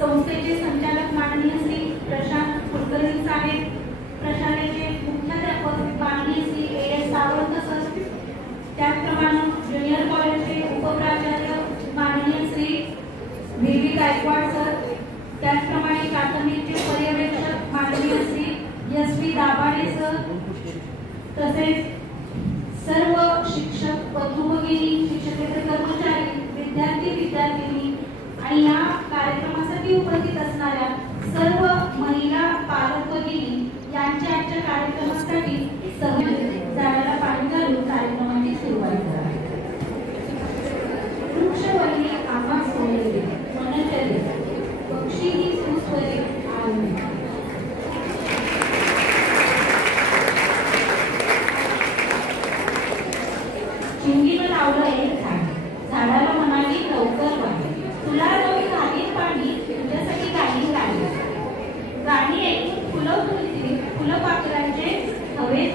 संस्थेचे संचालक माननीय श्री प्रशांत कुलकर्णी साहेब, प्रशालेचे मुख्याध्यापक माननीय श्री A.S. सावंत सर, त्याचप्रमाणे ज्युनियर कॉलेजचे उपप्राचार्य माननीय श्री V.V. गायकवाड सर, त्याचप्रमाणे प्राथमिकचे पर्यवेक्षक माननीय श्री S.V. दाभाडे सर, तसेच सर्व शिक्षक बंधू-भगिनी, शिक्षकेतर कर्मचारी, विद्यार्थी विद्यार्थिनी आणि या कार्यक्रमासाठी उपस्थित असणाऱ्या सर्व महिला पालक भगिनी यांच्या आजच्या कार्यक्रमासाठी झाडाला पाणी घालून कार्यक्रमाची सुरुवात करा. वृक्षवल्ली आम्हा सोडले मनचले पक्षी ही सुस्वरे आले. चिंगीनं लावलं एक झाड, झाडाला म्हणाली लवकर वाढ, तुला नवी घालीन पाणी, तुझ्यासाठी गाणी गाणी. गाणी ऐकून फुलं फुलतील, फुलं पाखरांचे हवे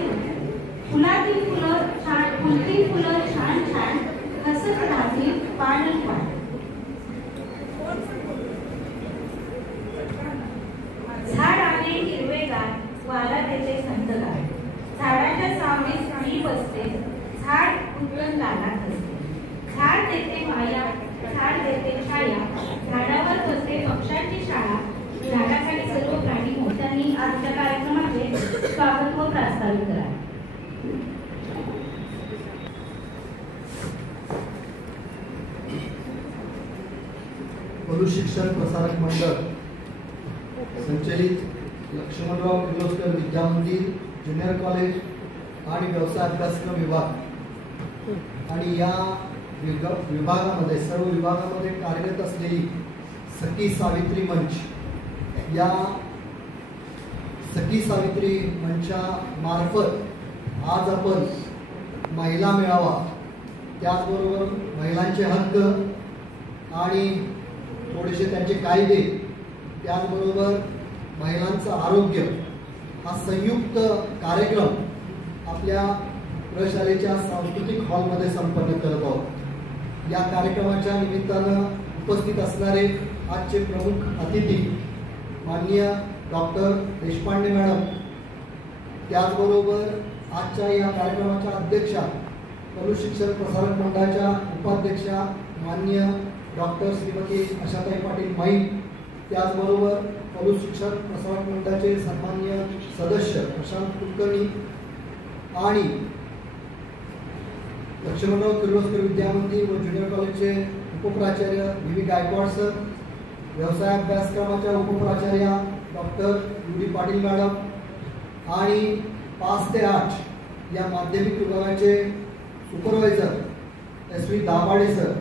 फुलातील फुलं छान, फुलतील फुलं छान छान, हसत राहतील पान पान. झाड आहे हिरवेगार, वारा देते थंडगार, झाडाच्या सावलीत मी बसते, झाड उतरण दारात असते. झाड देते माया, झाड देते छाया, झाडावर बसते पक्ष्यांची शाळा. झाडाखाली सर्व प्राणी मोठ्यांनी आजच्या कार्यक्रमाचे स्वागत व प्रास्ताविक करा. पलू शिक्षण प्रसारक मंडळ संचलित लक्ष्मणराव किर्लोस्कर विद्या मंदिर, ज्युनियर कॉलेज आणि व्यवसाय अभ्यासक्रम विभाग आणि या विभागामध्ये सर्व विभागामध्ये कार्यरत असलेली सखी सावित्री मंच, या सखी सावित्री मंचा मार्फत आज आपण महिला मेळावा, त्याचबरोबर महिलांचे हक्क आणि थोडेसे त्यांचे कायदे, त्याचबरोबर महिलांचं आरोग्य हा संयुक्त कार्यक्रम आपल्या प्रशालेच्या सांस्कृतिक हॉलमध्ये संपन्न करत आहोत. या कार्यक्रमाच्या निमित्तानं उपस्थित असणारे आजचे प्रमुख अतिथी माननीय डॉक्टर देशपांडे मॅडम, त्याचबरोबर आजच्या या कार्यक्रमाच्या अध्यक्षा, पलू शिक्षण प्रसारक मंडळाच्या उपाध्यक्षा माननीय डॉक्टर श्रीमती आशाताई पाटील माई, त्याचबरोबर पलू शिक्षण प्रसारक मंडळाचे सन्माननीय सदस्य प्रशांत कुलकर्णी आणि लक्ष्मणराव किर्लोस्कर विद्या मंदिर व ज्युनियर कॉलेजचे उपप्राचार्य V.V. गायकवाड सर, व्यवसाय अभ्यासक्रमाच्या उपप्राचार्या डॉक्टर U.D. पाटील मॅडम आणि 5 ते 8 या माध्यमिक विभागाचे सुपरवायझर S.V. दाभाडे सर,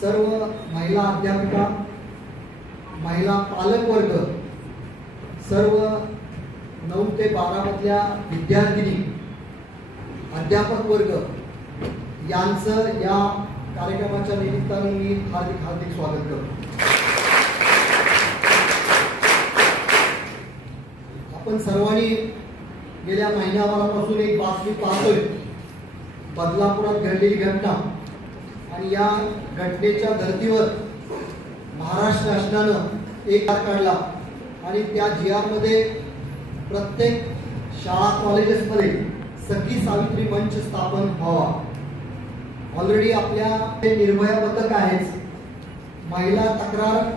सर्व महिला अध्यापिका, महिला पालक वर्ग, सर्व 9 ते 12 मधल्या विद्यार्थिनी, अध्यापक वर्ग यांचं या कार्यक्रमाच्या निमित्ताने मी हार्दिक हार्दिक स्वागत करतो. आपण सर्वांनी गेल्या महिन्याभरापासून एक बातमी पाहतोय, बदलापुरात घडलेली घटना, आणि या घटनेच्या धर्तीवर महाराष्ट्र शासनानं एक जी आर काढला आणि त्या GR मध्ये प्रत्येक शाळा कॉलेजेसमध्ये सखी सावित्री मंच स्थापन व्हावा. ऑलरेडी आपल्या निर्भया पथक आहेच, महिला तक्रार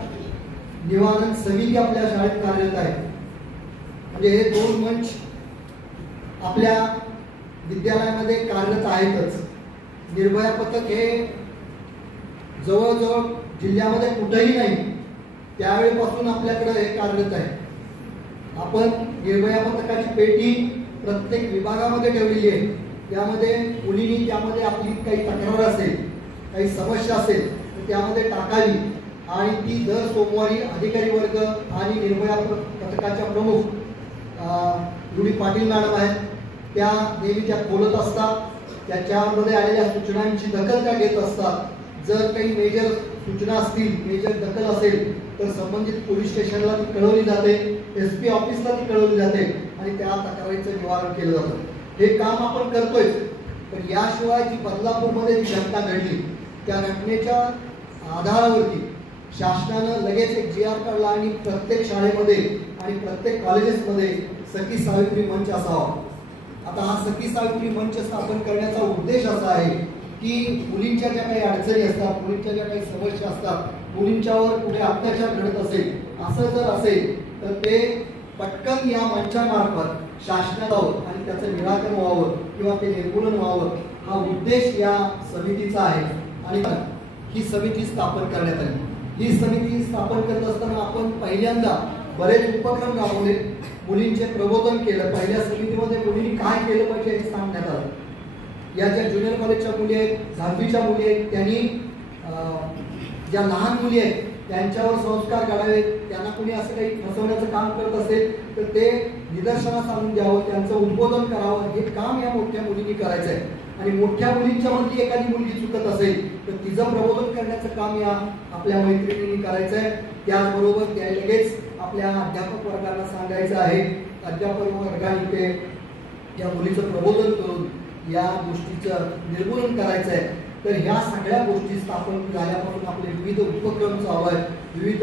निवारण समिती आपल्या शाळेत कार्यरत आहे. म्हणजे हे 2 मंच आपल्या विद्यालयामध्ये कार्यरत आहेतच. निर्भया पथक हे जवळजवळ जिल्ह्यामध्ये कुठेही नाही, त्यावेळेपासून आपल्याकडे हे कार्यरत आहे. आपण निर्भया पथकाची पेटी प्रत्येक विभागामध्ये ठेवलेली आहे. त्यामध्ये मुलींनी त्यामध्ये आपली काही तक्रार असेल, काही समस्या असेल तर त्यामध्ये टाकावी आणि ती दर सोमवारी अधिकारी वर्ग आणि निर्भया पथकाच्या प्रमुख U.D. पाटील मॅडम आहेत, त्या नेहमी त्या बोलत असतात. त्याच्यामध्ये आलेल्या सूचनांची दखल त्या घेत असतात. जर काही मेजर सूचना असतील, मेजर दखल असेल तर संबंधित पोलीस स्टेशनला ती कळवली जाते, SP ऑफिसला ती कळवली जाते आणि त्या तक्रारीचं निवारण केलं जातं. हे काम आपण करतोय. पण याशिवाय जी बदलापूरमध्ये जी घटना घडली, त्या घटनेच्या आधारावरती शासनानं लगेच एक GR काढला आणि प्रत्येक शाळेमध्ये आणि प्रत्येक कॉलेजेसमध्ये सखी सावित्री मंच असावा. आता हा सखी सावित्री मंच स्थापन करण्याचा उद्देश असा आहे की मुलींच्या ज्या काही अडचणी असतात, मुलींच्या ज्या काही समस्या असतात, मुलींच्यावर कुठे अत्याचार घडत असेल, असं जर असेल तर ते पटकन या मंचामार्फत शासनाला आणि त्याचं निराकरण व्हावं किंवा ते निर्मूलन व्हावं, हा उद्देश या समितीचा आहे. आणि ही समिती स्थापन करण्यात आली. ही समिती स्थापन करत असताना आपण पहिल्यांदा बरेच उपक्रम राबवले, मुलींचे प्रबोधन केलं. पहिल्या समितीमध्ये मुलींनी काय केलं पाहिजे हे सांगण्यात आलं. या ज्या ज्युनियर कॉलेजच्या मुली आहेत, 10वीच्या मुली आहेत, त्यांनी ज्या लहान मुली आहेत त्यांच्यावर संस्कार घडावेत. त्यांना कोणी असं काही फसवण्याचं काम करत असेल तर ते निदर्शनास आणून द्यावं, त्यांचं उद्बोधन करावं. हे काम या मोठ्या मुलींनी करायचं आहे. आणि मोठ्या मुलींच्या मध्ये एखादी मुलगी चुकत असेल तर तिचं प्रबोधन करण्याचं काम या आपल्या मैत्रिणींनी करायचं आहे. त्याचबरोबर त्या लगेच आपल्या अध्यापक वर्गांना सांगायचं आहे. अध्यापक वर्गाने ते या मुलीचं प्रबोधन करून या गोष्टीचं निर्मूलन करायचं आहे. तर ह्या सगळ्या गोष्टी स्थापन झाल्यापासून आपले विविध उपक्रम चालू आहेत, विविध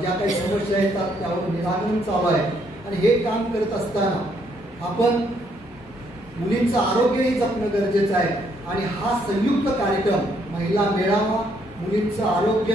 ज्या काही समस्या येतात त्यावर निराकरण चालू आहे. आणि हे काम करत असताना आपण मुलींचं आरोग्यही जपणं गरजेचं आहे. आणि हा संयुक्त कार्यक्रम महिला मेळावा, मुलींचं आरोग्य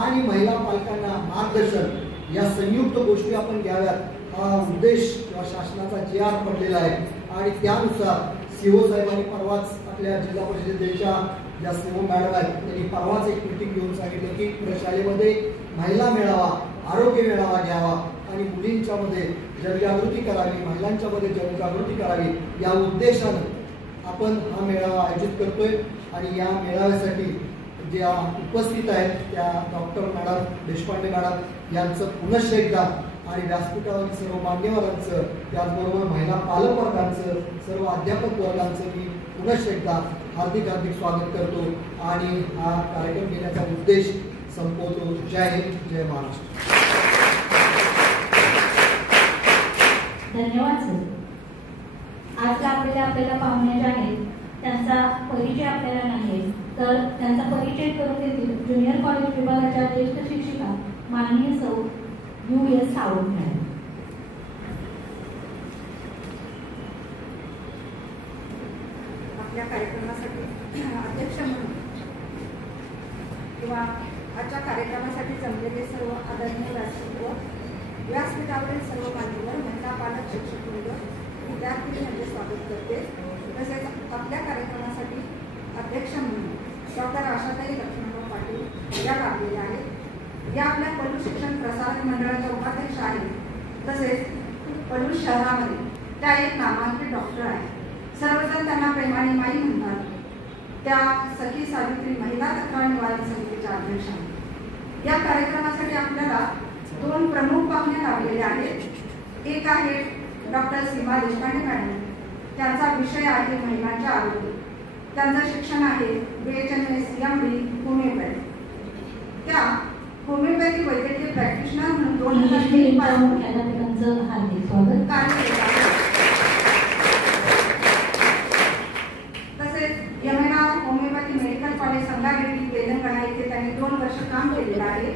आणि महिला पालकांना मार्गदर्शन या संयुक्त गोष्टी आपण घ्याव्यात, हा उद्देश किंवा शासनाचा GR पडलेला आहे. आणि त्यानुसार CO साहेबांनी परवाच आपल्या जिल्हा परिषदेच्या ज्या CO मॅडम आहेत त्यांनी परवाच एक मीटिंग घेऊन सांगितलं की प्रशालेमध्ये महिला मेळावा, आरोग्य मेळावा घ्यावा आणि मुलींच्या मध्ये जनजागृती करावी, महिलांच्या मध्ये जनजागृती करावी, या उद्देशानं आपण हा मेळावा आयोजित करतोय. आणि या मेळाव्यासाठी ज्या उपस्थित आहेत त्या डॉक्टर मॅडम देशपांडे मॅडम यांचं पुनश्च एकदा आणि व्यासपीठावरील सर्व मान्यवरांचं, त्याचबरोबर महिला पालक वर्गांचं, सर्व अध्यापक वर्गांचं मी पुनश्च एकदा हार्दिक स्वागत करतो आणि हा कार्यक्रम घेण्याचा उद्देश संपवतो. जय हिंद, जय महाराष्ट्र. धन्यवाद सर. आज आपल्याला पाहुणे जे आहेत त्यांचा परिचय आपल्याला नाही, तर त्यांचा परिचय करून देतील ज्युनियर कॉलेज विभागाच्या ज्येष्ठ शिक्षिका माननीय सौ US सावंत मॅडम. आपल्या कार्यक्रमासाठी अध्यक्ष म्हणून किंवा आजच्या कार्यक्रमासाठी जमलेले सर्व आदरणीय व्यासपीठावरील सर्व मान्यवर, महिला पालक, शिक्षक वर्ग, विद्यार्थी यांचे स्वागत करते. तसेच आपल्या कार्यक्रमासाठी अध्यक्ष म्हणून डॉक्टर आशाताई लक्ष्मणराव पाटील या लाभलेल्या आहेत. या आपल्या पलूस शिक्षण प्रसारक मंडळाच्या उपाध्यक्ष आहेत. तसेच पलूस शहरामध्ये त्या एक नामांकित डॉक्टर आहेत. सर्वजण त्यांना प्रेमाने माई म्हणतात. त्या सखी सावित्री महिला तक्रार निवारण समितीच्या अध्यक्ष आहेत. या कार्यक्रमासाठी आपल्याला 2 प्रमुख पाहुणे लाभलेले आहेत. एक आहे डॉक्टर सीमा देशपांडे मॅडम. त्यांचा विषय आहे महिलांचे आरोग्य. त्यांचं शिक्षण आहे BHMS MD होमिओपॅथी. त्या होमिओपॅथी वैद्यकीय प्रॅक्टिशनर म्हणून 2003 पासून हार्दिक स्वागत कार्य करत आहेत. तसेच Yamuna homeopathy medical college Sangareddy Telangana येथे त्यांनी 2 वर्ष काम केलेलं आहे.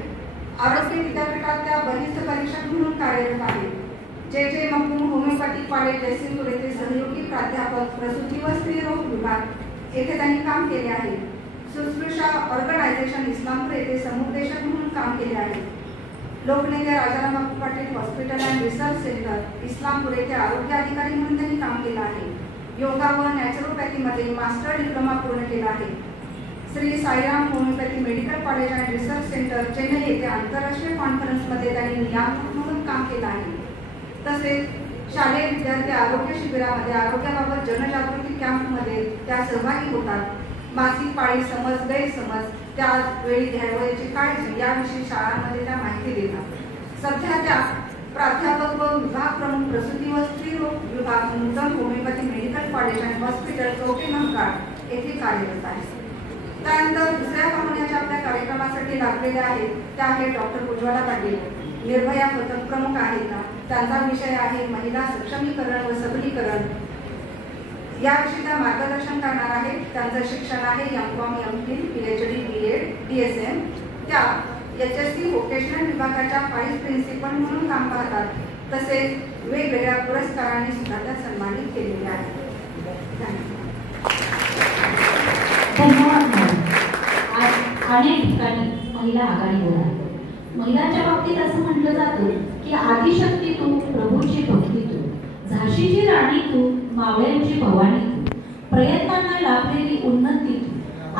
आरोग्य विद्यापीठात त्या बहिस्थ परीक्षक म्हणून कार्यरत आहेत. JJ Makhdoom homeopathic college Jaysingpur येथे सहयोगी प्राध्यापक प्रसूती व स्त्रीरोग विभाग येथे त्यांनी काम केले आहे. सुश्रुषा ऑर्गनायझेशन इस्लामपूर येथे समुपदेशक म्हणून काम केले आहे. लोकनेते Rajaram Bapu Patil hospital and research centre Islampur येथे आरोग्य अधिकारी म्हणून त्यांनी काम केलं आहे. योगा व नॅचरोपॅथीमध्ये मास्टर डिप्लोमा पूर्ण केला आहे. Shri Sairam homeopathy medical college and research centre Chennai येथे आंतरराष्ट्रीय कॉन्फरन्समध्ये त्यांनी नियामक म्हणून काम केलं आहे. तसेच शालेय विद्यार्थी आरोग्य शिबिरामध्ये आरोग्याबाबत जनजागृती कॅम्पमध्ये त्या सहभागी होतात. मासिक पाळी समज, गैरसमज, त्यावेळी घ्यावयाची काळजी याविषयी शाळांमध्ये त्या माहिती देतात. सध्या त्या प्राध्यापक व विभाग प्रमुख प्रसूती व स्त्रीरोग विभाग नूतन होमिओपॅथी मेडिकल कॉलेज आणि हॉस्पिटल चौकेमंकाळ येथे कार्यरत आहे. त्यानंतर दुसऱ्या पाहुण्याच्या आपल्या कार्यक्रमासाठी लागलेले आहेत त्या आहेत डॉक्टर उज्ज्वला पाटील. निर्भया पथक प्रमुख आहेत. त्यांचा विषय आहे महिला सक्षमीकरण व सबलीकरण. याविषयी त्या मार्गदर्शन करणार आहेत. त्यांचं शिक्षण आहे MCOM, MPhil, PhD, B.Ed, DSM. त्या HSC व्होकेशनल विभागाच्या व्हाईस प्रिन्सिपल म्हणून काम पाहतात. तसेच वेगवेगळ्या पुरस्कारांनी सुद्धा त्या सन्मानित केलेल्या आहेत. धन्यवाद मॅडम. आज अनेक ठिकाणी महिला आघाडीवर आहे. महिलांच्या बाबतीत असं म्हटलं जातं की आदिशक्ती तू, प्रभूची भक्ती तू, झाशीची राणी तू, मावळ्यांची भवानी तू, प्रयत्नांना लाभलेली उन्नती तू,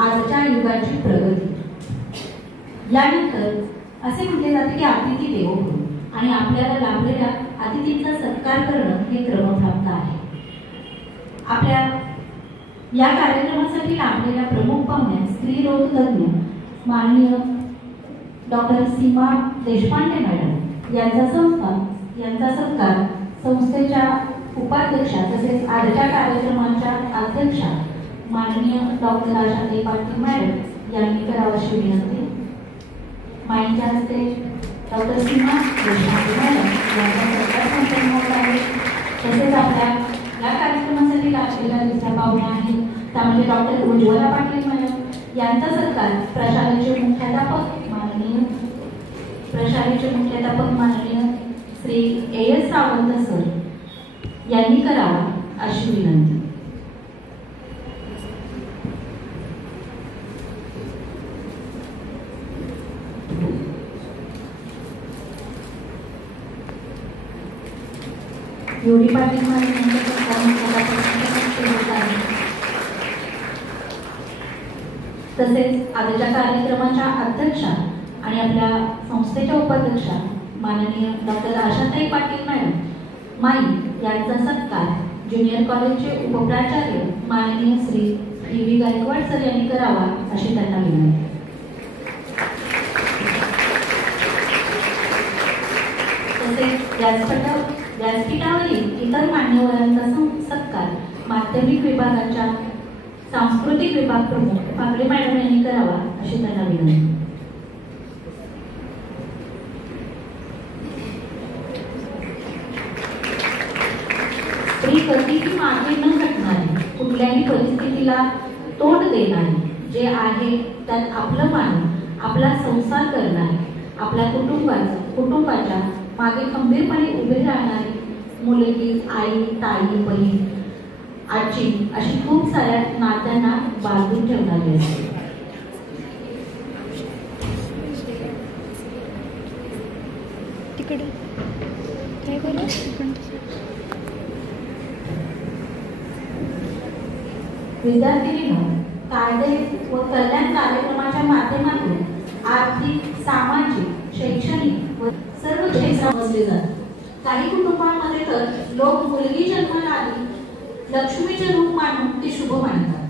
आजच्या युगाची प्रगती. यानंतर असे म्हटले जाते की अतिथी देवो भव, आणि आपल्याला लाभलेल्या अतिथींचा सत्कार करणं हे क्रमप्राप्त आहे. आपल्या या कार्यक्रमासाठी लाभलेल्या प्रमुख पाहुण्या स्त्री रोग तज्ञ माननीय डॉक्टर सीमा देशपांडे मॅडम यांचा सत्कार संस्थेच्या उपाध्यक्षा तसेच आजच्या कार्यक्रमाच्या अध्यक्षा माननीय डॉक्टर आशाताई पाटील मॅडम यांनी करावाशी विनंती. माईंच्या हस्ते डॉक्टर सीमा देशपांडे मॅडम यांचा सत्कार संपन्न होत आहे. तसेच आपल्या या कार्यक्रमासाठी लाभलेल्या दुसऱ्या पाहुण्या आहेत त्या म्हणजे डॉक्टर उज्ज्वला पाटील मॅडम यांचा सत्कार प्रशालेचे मुख्याध्यापक माननीय श्री AS सावंत सर यांनी करावा अशी विनंती. योडी पाटील मॅडम तसेच आजच्या कार्यक्रमाच्या अध्यक्षा आणि आपल्या संस्थेच्या उपाध्यक्षा माननीय डॉक्टर आशाताई पाटील मॅडम माई यांचा सत्कार ज्युनियर कॉलेजचे उपप्राचार्य माननीय श्री PV गायकवाड सर यांनी करावा अशी त्यांना विनंती. तसेच व्यासपीठावरील इतर मान्यवरांचा सत्कार माध्यमिक विभागाच्या सांस्कृतिक विभाग प्रमुख पागले मॅडम यांनी करावा अशी त्यांना विनंती. स्त्री कधीही मागे न हटणारी, कुठल्याही परिस्थितीला तोंड देणारी, जे आहे त्यात आपलं मानून आपला संसार करणारी, आपल्या कुटुंबाच्या मागे खंबीरपणे उभे राहणारी मुलगी, आई, ताई, बहीण, आजी अशी खूप साऱ्या नात्यांना बांधून ठेवणारी असते. विद्यार्थिनींनो, कायदे व कल्याण कार्यक्रमाच्या माध्यमातून आर्थिक, सामाजिक, शैक्षणिक व सर्व क्षेत्रात समजले जातात. काही कुटुंबांमध्ये तर लोक मुलगी जन्माला आली लक्ष्मीचे रूप मानून ते शुभ मानतात.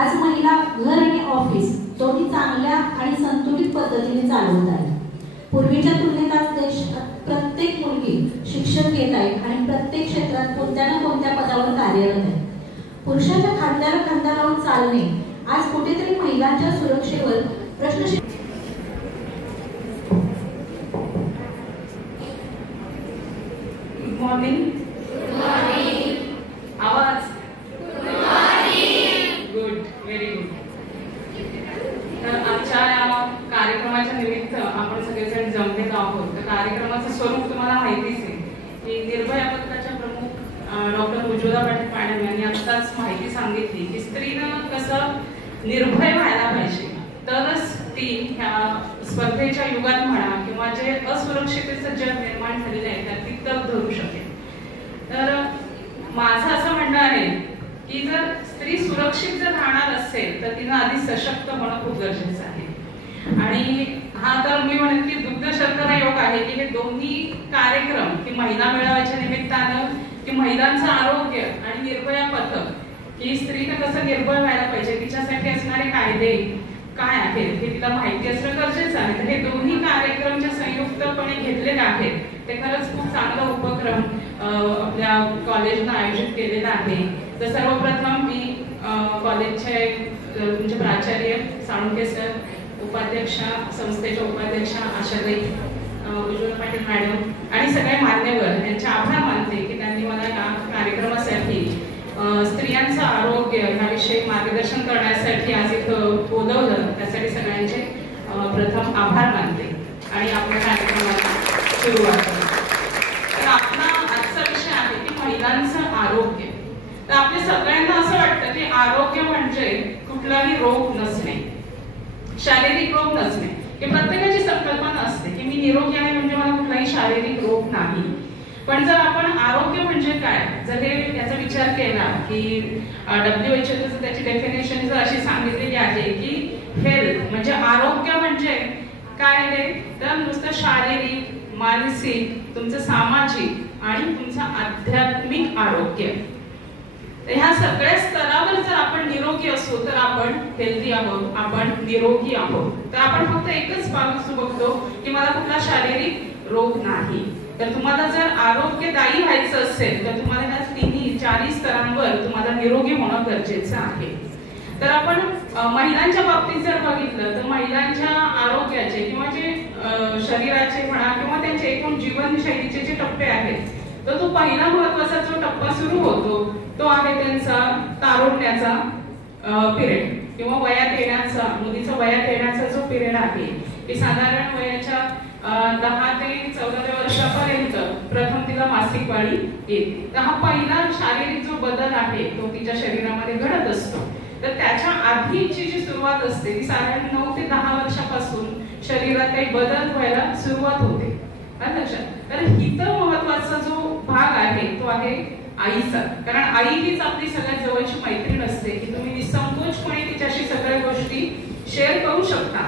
आज महिला घर आणि ऑफिस दोन्ही चांगल्या आणि संतुलित पद्धतीने चालवत आहे. पूर्वीच्या तुलनेत आज देशात प्रत्येक मुलगी शिक्षण घेत आहे आणि प्रत्येक क्षेत्रात कोणत्या ना कोणत्या पदावर कार्यरत आहे. पुरुषाच्या खांद्याला खांदा लावून चालणे आज कुठेतरी महिलांच्या सुरक्षेवर प्रश्न. Good morning. आवाज. Good, very good. तर आजच्या या कार्यक्रमाच्या निमित्त आपण सगळेजण जमलेलो आहोत. तर कार्यक्रमाचं स्वरूप तुम्हाला माहितीच आहे की निर्भया पथकाच्या प्रमुख डॉक्टर उज्ज्वला पाटील मॅडम यांनी आत्ताच माहिती सांगितली की स्त्रीनं कसं निर्भय व्हायला पाहिजे, तरच ती ह्या स्पर्धेच्या युगात म्हणा किंवा जे असुरक्षिततेचं जग निर्माण झालेलं आहे त्यात ती तग धरू शकेल. तर माझं असं म्हणणं आहे की जर स्त्री सुरक्षित जर राहणार असेल तर तिनं आधी सशक्त होणं खूप गरजेचं आहे. आणि हा तर मी म्हणेन की दुग्ध शर्करा योग आहे की हे दोन्ही कार्यक्रम की महिला मेळाव्याच्या निमित्तानं की महिलांचं आरोग्य आणि निर्भया पथक की स्त्रीनं कसं निर्भय व्हायला पाहिजे, तिच्यासाठी असणारे कायदे काय आहेत हे तिला माहिती असणं गरजेचं आहे. तर हे दोन्ही कार्यक्रम जे संयुक्तपणे घेतलेले आहेत ते खरंच खूप चांगला उपक्रम आपल्या कॉलेजनं आयोजित केलेला आहे. तर सर्वप्रथम मी कॉलेजचे तुमचे प्राचार्य साळुंके सर, उपाध्यक्षा संस्थेच्या उपाध्यक्षा आशाताई उज्ज्वला पाटील मॅडम आणि सगळे मान्यवर यांचे आभार मानते की त्यांनी मला या कार्यक्रमासाठी स्त्रियांचं आरोग्य ह्याविषयी मार्गदर्शन करण्यासाठी आज इथं बोलवलं. त्यासाठी सगळ्यांचे प्रथम आभार मानते. आणि आपल्या कार्यक्रमाला सुरुवात करू. तर आपला आजचा विषय आहे की महिलांचं आरोग्य. तर आपल्या सगळ्यांना असं वाटतं की आरोग्य म्हणजे कुठलाही रोग नसणे, शारीरिक रोग नसणे. की प्रत्येकाची संकल्पना असते की मी निरोगी आहे म्हणजे मला कुठलाही शारीरिक रोग नाही. पण जर आपण आरोग्य म्हणजे काय जर हे याचा विचार केला की WHO त्याची डेफिनेशन जर अशी सांगितलेली आहे की हेल्थ म्हणजे आरोग्य म्हणजे काय आहे, तर नुसतं शारीरिक, मानसिक, तुमचं सामाजिक आणि तुमचं आध्यात्मिक आरोग्य. ह्या सगळ्या स्तरावर जर आपण निरोगी असू तर आपण हेल्दी आहोत, आपण निरोगी आहोत. तर आपण फक्त एकच बाजू बघतो की मला कुठला शारीरिक रोग नाही. तर तुम्हाला जर आरोग्यदायी व्हायचं असेल तर तुम्हाला ह्या 3-4 स्तरांवर तुम्हाला निरोगी होणं गरजेचं आहे. तर आपण महिलांच्या बाबतीत जर बघितलं तर महिलांच्या आरोग्याचे किंवा जे शरीराचे म्हणा किंवा त्यांचे एकूण जीवनशैलीचे जे टप्पे आहेत, तर तो पहिला महत्वाचा जो टप्पा सुरू होतो तो आहे त्यांचा तारुण्याचा पिरियड किंवा वयात येण्याचा, मुलीचा वयात येण्याचा जो पिरियड आहे की साधारण वयाच्या 10 ते 14व्या वर्षापर्यंत प्रथम तिला मासिक पाळी येते. तर हा पहिला शारीरिक जो बदल आहे तो तिच्या शरीरामध्ये घडत असतो. तर त्याच्या आधीची जी सुरुवात असते ती साधारण 9 ते 10 वर्षापासून शरीरात काही बदल व्हायला सुरुवात होते. लक्षात. तर इथं महत्वाचा जो भाग आहे तो आहे आईचा. कारण आई हीच आपली सगळ्यात जवळची मैत्रीण असते की तुम्ही निसंकोचपणे तिच्याशी सगळ्या गोष्टी शेअर करू शकता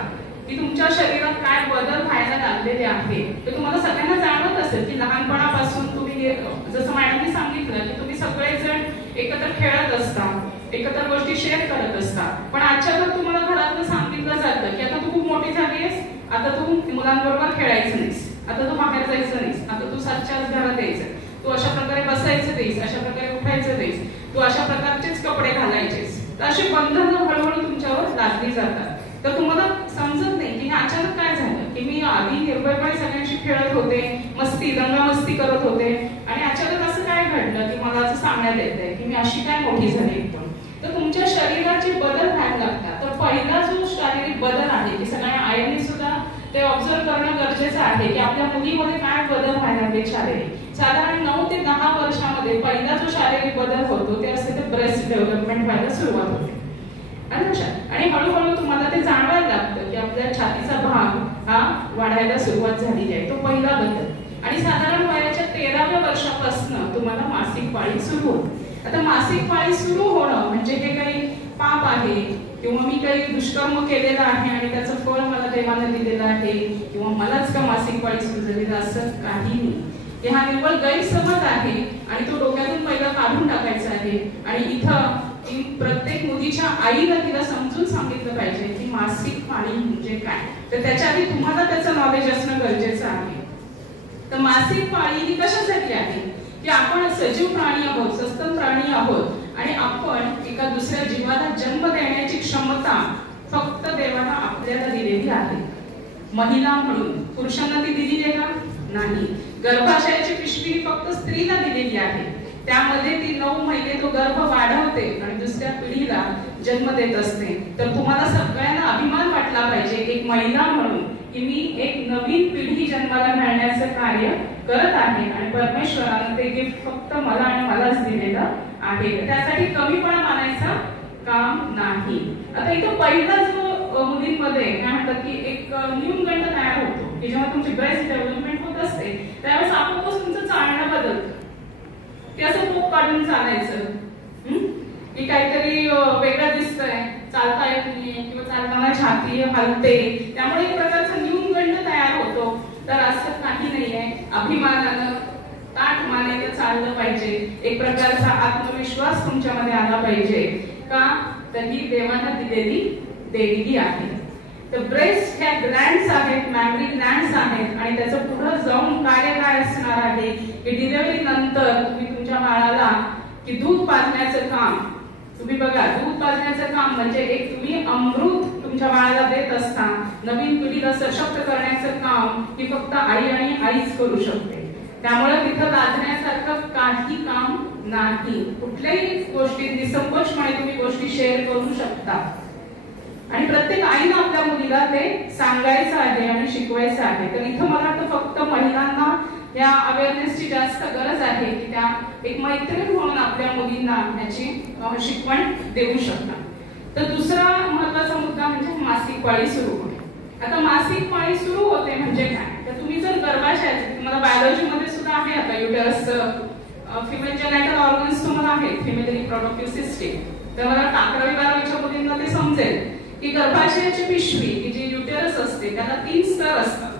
की तुमच्या शरीरात काय बदल व्हायला लागलेले आहे. तर तुम्हाला सगळ्यांना जाणवत असेल की लहानपणापासून तुम्ही जसं मॅडमनी सांगितलं की तुम्ही सगळेजण एकत्र खेळत असता, एकत्र गोष्टी शेअर करत असता. पण अचानक तुम्हाला घरातलं सांगितलं जातं की आता तू खूप मोठी झालीयस, आता तू मुलांबरोबर खेळायचं नाहीस, आता तू बाहेर जायचं नाहीस, आता तू 7च्या घरात यायचं, तू अशा प्रकारे बसायचं नाहीस, अशा प्रकारे उठायचं नाहीस, तू अशा प्रकारचेच कपडे घालायचेस. तर अशी बंधनं हळूहळू तुमच्यावर लादली जातात. तर तुम्हाला समजत नाही की हे अचानक काय झालं की मी आधी निर्भयपणे सगळ्यांशी खेळत होते, मस्ती दंगामस्ती करत होते आणि अचानक असं काय घडलं की मला असं सांगण्यात येतंय की मी अशी काय मोठी झाली एकदम. तर तुमच्या शरीराचे बदल व्हायला लागतात. तर पहिला जो शारीरिक बदल आहे की सगळ्या आयांनी सुद्धा ते ऑब्झर्व करणं गरजेचं आहे की आपल्या मुलीमध्ये काय बदल व्हायला लागले शारीरिक. साधारण 9 ते 10 वर्षामध्ये पहिला जो शारीरिक बदल होतो ते असते ते ब्रेस्ट डेव्हलपमेंट व्हायला सुरुवात होते. आणि हळूहळू तुम्हाला ते जाणवायला लागतं की आपल्या छातीचा भाग हा वाढायला सुरुवात झालेली आहे. तो पहिला बदल. आणि साधारण वयाच्या 13व्या वर्षापासून तुम्हाला मासिक पाळी सुरू होते. आता मासिक पाळी सुरू होणं म्हणजे हे काही पाप आहे किंवा मी काही दुष्कर्म केलेलं आहे आणि त्याचं फळ मला देवाने दिलेलं आहे किंवा मलाच का मासिक पाळी सुरू झाली, असं काही नाही. की हा निव्वळ गैरसमज आहे आणि तो डोक्यातून पहिला काढून टाकायचा आहे. आणि इथं प्रत्येक मुलीच्या आईला तिला समजून सांगितलं पाहिजे की मासिक पाळी म्हणजे काय. तर त्याच्या आधी तुम्हाला त्याचं नॉलेज असणं गरजेचं आहे. तर मासिक पाळी ही कशासाठी आहे की आपण सजीव प्राणी आहोत, सस्तन प्राणी आहोत आणि आपण एका दुसऱ्या जीवाला जन्म देण्याची क्षमता फक्त देवाने आपल्याला दिलेली आहे. महिला म्हणून पुरुषांना ती दिलेली आहे का? नाही. गर्भाशयाची पिशवी फक्त स्त्रीला दिलेली आहे. त्यामध्ये ती 9 महिने तो गर्भ वाढवते आणि दुसऱ्या पिढीला जन्म देत असते. तर तुम्हाला सगळ्यांना अभिमान वाटला पाहिजे एक महिला म्हणून की मी एक नवीन पिढी जन्माला घालण्याचं कार्य करत आहे आणि परमेश्वराने ते गिफ्ट फक्त मला आणि मलाच दिलेलं आहे. त्यासाठी कमीपणा मानायचं काम नाही. आता इथं पहिला जो मुलींमध्ये काय म्हणतात की एक न्यूनगंड तयार होतो की जेव्हा तुमची ब्रेस्ट डेव्हलपमेंट होत असते त्यावेळेस आपोआपच तुमचं चालणं बदलतं. की असं पोक काढून चालायचं की काहीतरी वेगळं दिसतंय, चालता येत नाहीये किंवा चालताना छाती हलते, त्यामुळे एक प्रकारचा न्यूनगंड तयार होतो. तर असं काही नाहीये. अभिमानानं ताठ मानेनं चाललं पाहिजे. एक प्रकारचा आत्मविश्वास तुमच्यामध्ये आला पाहिजे. का तर ही देवानं दिलेली देणगी आहे. तर ब्रेस्ट ह्या ग्लँड्स आहेत, मॅमरी ग्लँड्स आहेत आणि त्याचं पुढे जाऊन कार्य काय असणार आहे की डिलिव्हरी नंतर तुम्ही तुमच्या बाळाला की दूध पाजण्याचं काम, तुम्ही बघा दूध पाजण्याचं काम म्हणजे एक तुम्ही अमृत तुमच्या बाळाला देत असता. नवीन पिढीला सशक्त करण्याचं काम ही फक्त आई आणि आईच करू शकते. त्यामुळे तिथं लाजण्यासारखं काही काम नाही. कुठल्याही गोष्टी निसंकोचपणे तुम्ही गोष्टी शेअर करू शकता. आणि प्रत्येक आईनं आपल्या मुलीला ते सांगायचं आहे आणि शिकवायचं आहे. तर इथं मला वाटतं फक्त महिलांना या अवेअरनेसची जास्त गरज आहे की त्या एक मैत्रीण म्हणून आपल्या मुलींना याची शिकवण देऊ शकतात. तर दुसरा महत्वाचा मुद्दा म्हणजे मासिक पाळी सुरू होणे. आता मासिक पाळी सुरू होते म्हणजे काय, तर तुम्ही जर गर्भाशयाचे, तुम्हाला बायोलॉजीमध्ये सुद्धा आहे आता युटरस फिमेल जेनायटल ऑर्गन्स तुम्हाला आहेत, फिमेल रिप्रोडक्टिव्ह सिस्टीम. तर मला 11वी-12वीच्या मुलींना ते समजेल की गर्भाशयाची पिशवी की जी युटेरस असते त्याला 3 स्तर असतात.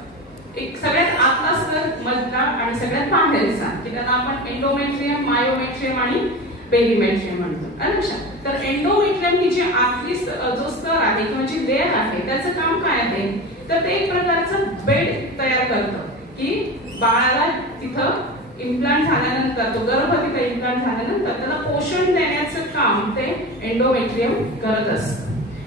एक सगळ्यात आतला स्तर, मधला आणि सगळ्यात बाहेरचा, की त्याला आपण एंडोमेट्रियम, मायोमेट्रियम आणि पेरिमेट्रियम म्हणतो. लक्षात. तर एंडोमेट्रियम ही जी आतली जो स्तर आहे किंवा जी लेअर आहे त्याचं काम काय आहे, तर ते एक प्रकारचं बेड तयार करतं की बाळाला तिथं इम्प्लांट झाल्यानंतर, तो गर्भ तिथे इम्प्लांट झाल्यानंतर त्याला पोषण देण्याचं काम ते एंडोमेट्रियम करत असतं.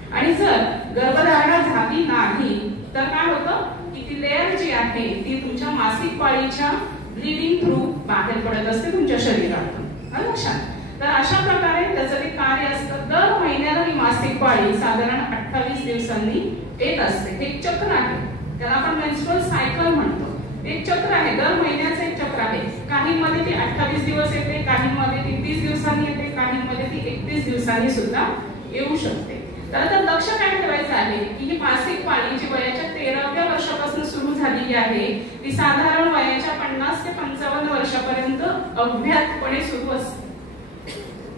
आणि जर गर्भधारणा झाली नाही तर काय होतं की ती लेअर जी आहे ती तुमच्या मासिक पाळीच्या ब्लीडिंग थ्रू बाहेर पडत असते तुमच्या शरीरातून. लक्षात. तर अशा प्रकारे त्याचं ते कार्य असतं. दर महिन्याला ही मासिक पाळी साधारण 28 दिवसांनी येत असते. एक चक्र आहे, त्याला आपण मेन्स्ट्रुअल सायकल म्हणतो. एक चक्र आहे, दर महिन्याचं एक चक्र आहे. काहींमध्ये ती 28 दिवस येते, काहींमध्ये ती 30 दिवसांनी येते, काहींमध्ये ती 31 दिवसांनी सुद्धा येऊ शकते. तर आता लक्ष काय ठेवायचं आहे की ही मासिक पाळी जी वयाच्या 13व्या वर्षापासून सुरू झालेली आहे ती साधारण वयाच्या 50 ते 55 वर्षापर्यंत अव्याहतपणे सुरू असते.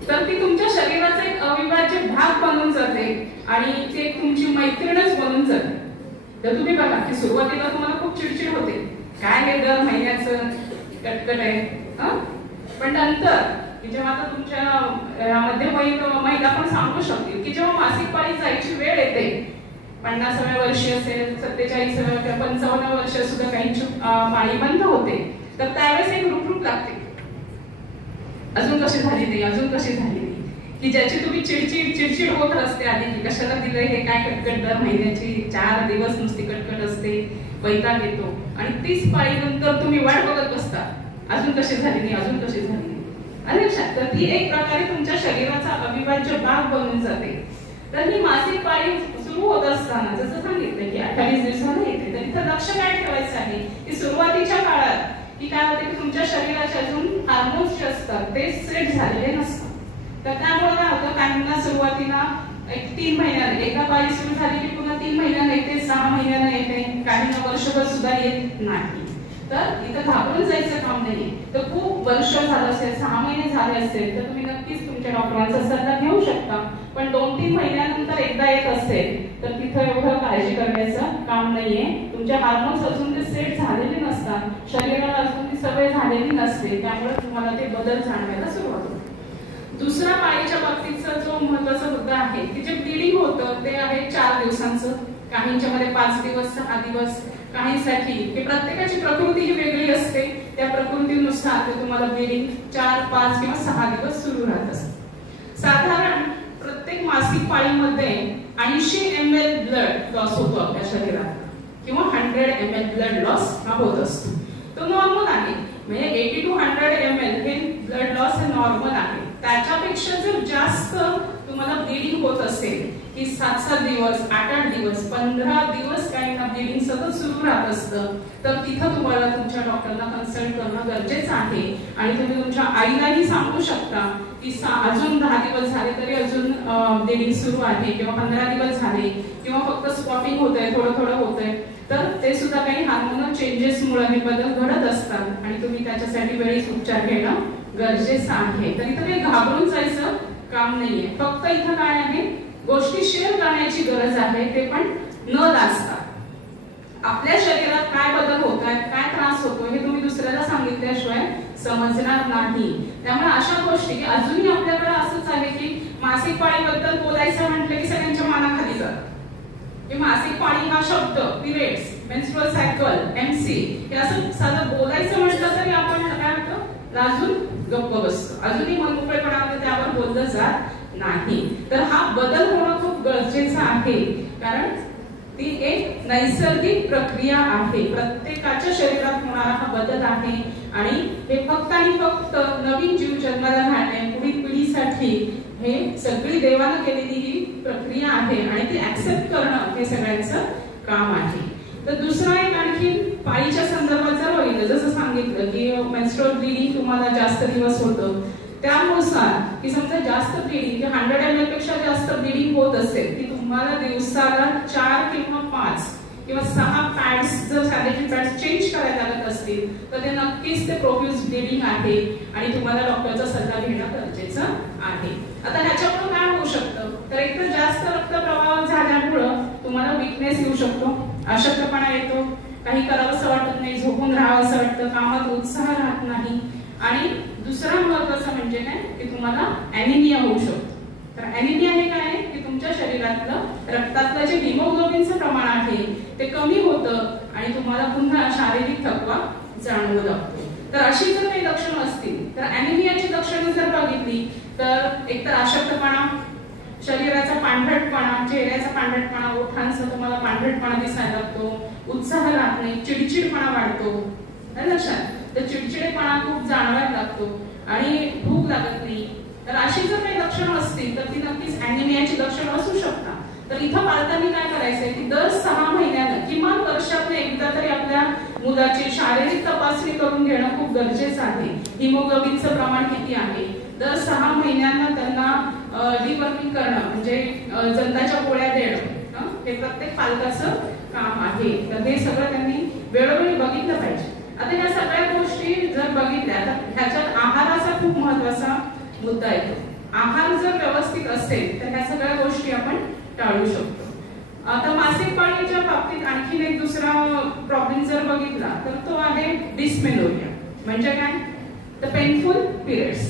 तर ती तुमच्या शरीराचा एक अविभाज्य भाग बनून जाते आणि ती एक तुमची मैत्रीणच बनून जाते. तर तुम्ही बघा की सुरुवातीला तुम्हाला खूप चिडचिड होते, काय हे दर महिन्याचं कटकट आहे. पण नंतर जेव्हा आता तुमच्या मध्यवयीन महिला पण सांगू शकतील की जेव्हा मासिक पाळी जायची वेळ येते, 50व्या वर्षी असेल, 47व्या किंवा 55व्या वर्ष सुद्धा काहींची पाळी बंद होते, तर त्यावेळेस एक रुपरूप लागते, अजून कशी झाली नाही, अजून कशी झाली नाही, की ज्याची तुम्ही चिडचिड होत असते आधी की कशाला दिलंय हे, काय कटकट, दर महिन्याची 4 दिवस नुसती कटकट असते, वैताग येतो. आणि 30 पाळी नंतर तुम्ही वाट बघत बसता, अजून कशी झाली नाही, अजून कशी झाली नाही. लक्षात. तर ती एक प्रकारे तुमच्या शरीराचा अविभाज्य भाग बनून जाते. तर ही मासिक पाळी सुरू होत असताना जसं सांगितलं की 28 दिवसांना येते, तर इथं लक्ष काय ठेवायचं आहे की सुरुवातीच्या काळात की काय होते की तुमच्या शरीराचे अजून हार्मोन्स जे असतात ते सेट झालेले नसतात. तर त्यामुळे काय होतं, काहींना सुरुवातीला 3 महिन्याने, एका पाळी सुरू झाली की पुन्हा 3 महिन्याने येते, 6 महिन्याने येते, काहींना वर्षभर सुद्धा येत नाही. तर इथं घाबरून जायचं काम नाही. तर खूप वर्ष झालं असेल, 6 महिने झाले असेल तर तुम्ही नक्कीच तुमच्या डॉक्टरांचा सल्ला घेऊ शकता. पण 2-3 महिन्यानंतर एकदा येत असेल तर तिथं एवढं काळजी करण्याचं काम नाहीये. तुमचे हार्मोन्स अजून ते सेट झालेले नसतात, शरीराला अजून ती सवय झालेली नसते, त्यामुळे तुम्हाला ते बदल जाणवायला सुरुवात होते. दुसरा पाळीच्या बाबतीचा जो महत्वाचा मुद्दा आहे की जे ब्लीडिंग होतं ते आहे 4 दिवसांचं, काहींच्या मध्ये 5 दिवस, 6 दिवस, काहींसाठी की प्रत्येकाची प्रकृती ही वेगळी असते, त्या प्रकृतीनुसार ते तुम्हाला ब्लीडिंग 4, 5 किंवा 6 दिवस सुरू राहत असते. साधारण प्रत्येक मासिक पाळीमध्ये 80 ml ब्लड लॉस होतो आपल्या शरीरात किंवा 100 ml ब्लड लॉस हा होत असतो. तो नॉर्मल आहे, म्हणजे 80 to 100 ml हे ब्लड लॉस हे नॉर्मल आहे. त्याच्यापेक्षा जर जास्त तुम्हाला ब्लीडिंग होत असेल की 7-7 दिवस, 8-8 दिवस, 15 दिवस काहींना ब्लीडिंग सतत सुरू राहत असतं, तर तिथं तुम्हाला तुमच्या डॉक्टरला कन्सल्ट करणं गरजेचं आहे. आणि तुम्ही तुमच्या आईलाही सांगू शकता की अजून 10 दिवस झाले तरी अजून ब्लीडिंग सुरू आहे किंवा 15 दिवस झाले किंवा फक्त स्पॉटिंग होतंय, थोडं थोडं होतंय, तर ते सुद्धा काही हार्मोनल चेंजेसमुळे हे बदल घडत असतात आणि तुम्ही त्याच्यासाठी वेळीच उपचार घेणं गरजेचं आहे. तर इथं काही घाबरून जायचं काम नाहीये. फक्त इथं काय आहे, गोष्टी शेअर करण्याची गरज आहे, ते पण न लाजता. आपल्या शरीरात काय बदल होत आहेत, काय त्रास होतो हे तुम्ही दुसऱ्याला सांगितल्याशिवाय समजणार नाही. त्यामुळे अशा गोष्टी की अजूनही आपल्याकडे असंच आहे की मासिक पाळीबद्दल बोलायचं म्हटलं की सगळ्यांच्या मानाखाली जातं की मासिक पाळी हा शब्द, पिरियड्स, मेन्स्ट्रुअल सायकल, MC हे असं साधं बोलायचं म्हटलं तरी आपण काय होतं, लाजून गप्प बसतो. अजूनही मनमोकळेपणाने त्यावर बोललं जात नाही. तर हा बदल होणं खूप गरजेचं आहे, कारण ती एक नैसर्गिक प्रक्रिया आहे. प्रत्येकाच्या शरीरात होणारा हा बदल आहे आणि हे फक्त आणि फक्त नवीन जीव जन्माला घालणे, पुढील पिढीसाठी हे सगळी देवानं केलेली ही प्रक्रिया आहे आणि ती ऍक्सेप्ट करणं हे सगळ्यांचं काम आहे. तर दुसरा एक आणखी पाळीच्या संदर्भात जर बघितलं, जसं सांगितलं की मेन्स्ट्रुअल ब्लिडिंग तुम्हाला जास्त दिवस होतं, त्यानुसार की समजा जास्त ब्लिडिंग 100 ml पेक्षा जास्त ब्लिडिंग होत असेल की तुम्हाला दिवसाला 4 किंवा 5 किंवा 6 पॅड्स जर सॅनिटरी पॅड्स चेंज करायला लागत असतील तर ते नक्कीच ते प्रोफ्यूज ब्लिडिंग आहे आणि तुम्हाला डॉक्टरचा सल्ला घेणं गरजेचं आहे. आता ह्याच्यामुळे काय होऊ शकतं, तर एकतर जास्त रक्तप्रवाह झाल्यामुळं तुम्हाला विकनेस येऊ शकतो, अशक्तपणा येतो, काही करावंसं वाटत नाही, झोपून राहावंसं वाटतं, कामात उत्साह राहत नाही. आणि दुसरा महत्वाचा म्हणजे काय की तुम्हाला ॲनिमिया होऊ शकतो. तर ॲनिमिया हे काय आहे की तुमच्या शरीरातलं रक्तातलं जे हिमोग्लोबिनचं प्रमाण आहे ते कमी होतं आणि तुम्हाला पुन्हा शारीरिक थकवा जाणवू लागतो. तर अशी जर काही लक्षणं असतील तर ॲनिमियाची लक्षणं जर बघितली तर एकतर अशक्तपणा, शरीराचा पांढरटपणा, चेहऱ्याचा पांढरटपणा, ओठांचा तुम्हाला पांढरटपणा दिसायला लागतो, उत्साह राहत नाही, चिडचिडपणा वाढतो, लक्षात तर चिडचिडेपणा खूप जाणवायला लागतो आणि भूक लागत नाही. तर अशी जर काही लक्षणं असतील तर ती नक्कीच ॲनिमियाची लक्षणं असू शकतात. तर इथं पालकांनी काय करायचंय की दर 6 महिन्यानं किमान वर्षातून एकदा तरी आपल्या मुलाची शारीरिक तपासणी करून घेणं खूप गरजेचं आहे. हिमोग्लोबिनचं प्रमाण किती आहे, दर 6 महिन्यांना त्यांना डिवर्मिंग करणं म्हणजे जंताच्या गोळ्या देणं हे प्रत्येक पालकाचं काम आहे. तर हे सगळं त्यांनी वेळोवेळी बघितलं पाहिजे. आता या सगळ्या गोष्टी जर बघितल्या तर ह्याच्यात आहाराचा खूप महत्वाचा मुद्दा येतो. आहार जर व्यवस्थित असेल तर ह्या सगळ्या गोष्टी आपण टाळू शकतो. आता मासिक पाळीच्या बाबतीत आणखीन एक दुसरा प्रॉब्लेम जर बघितला तर तो आहे डिस्मेनोरिया. म्हणजे काय तर पेनफुल पिरियड्स.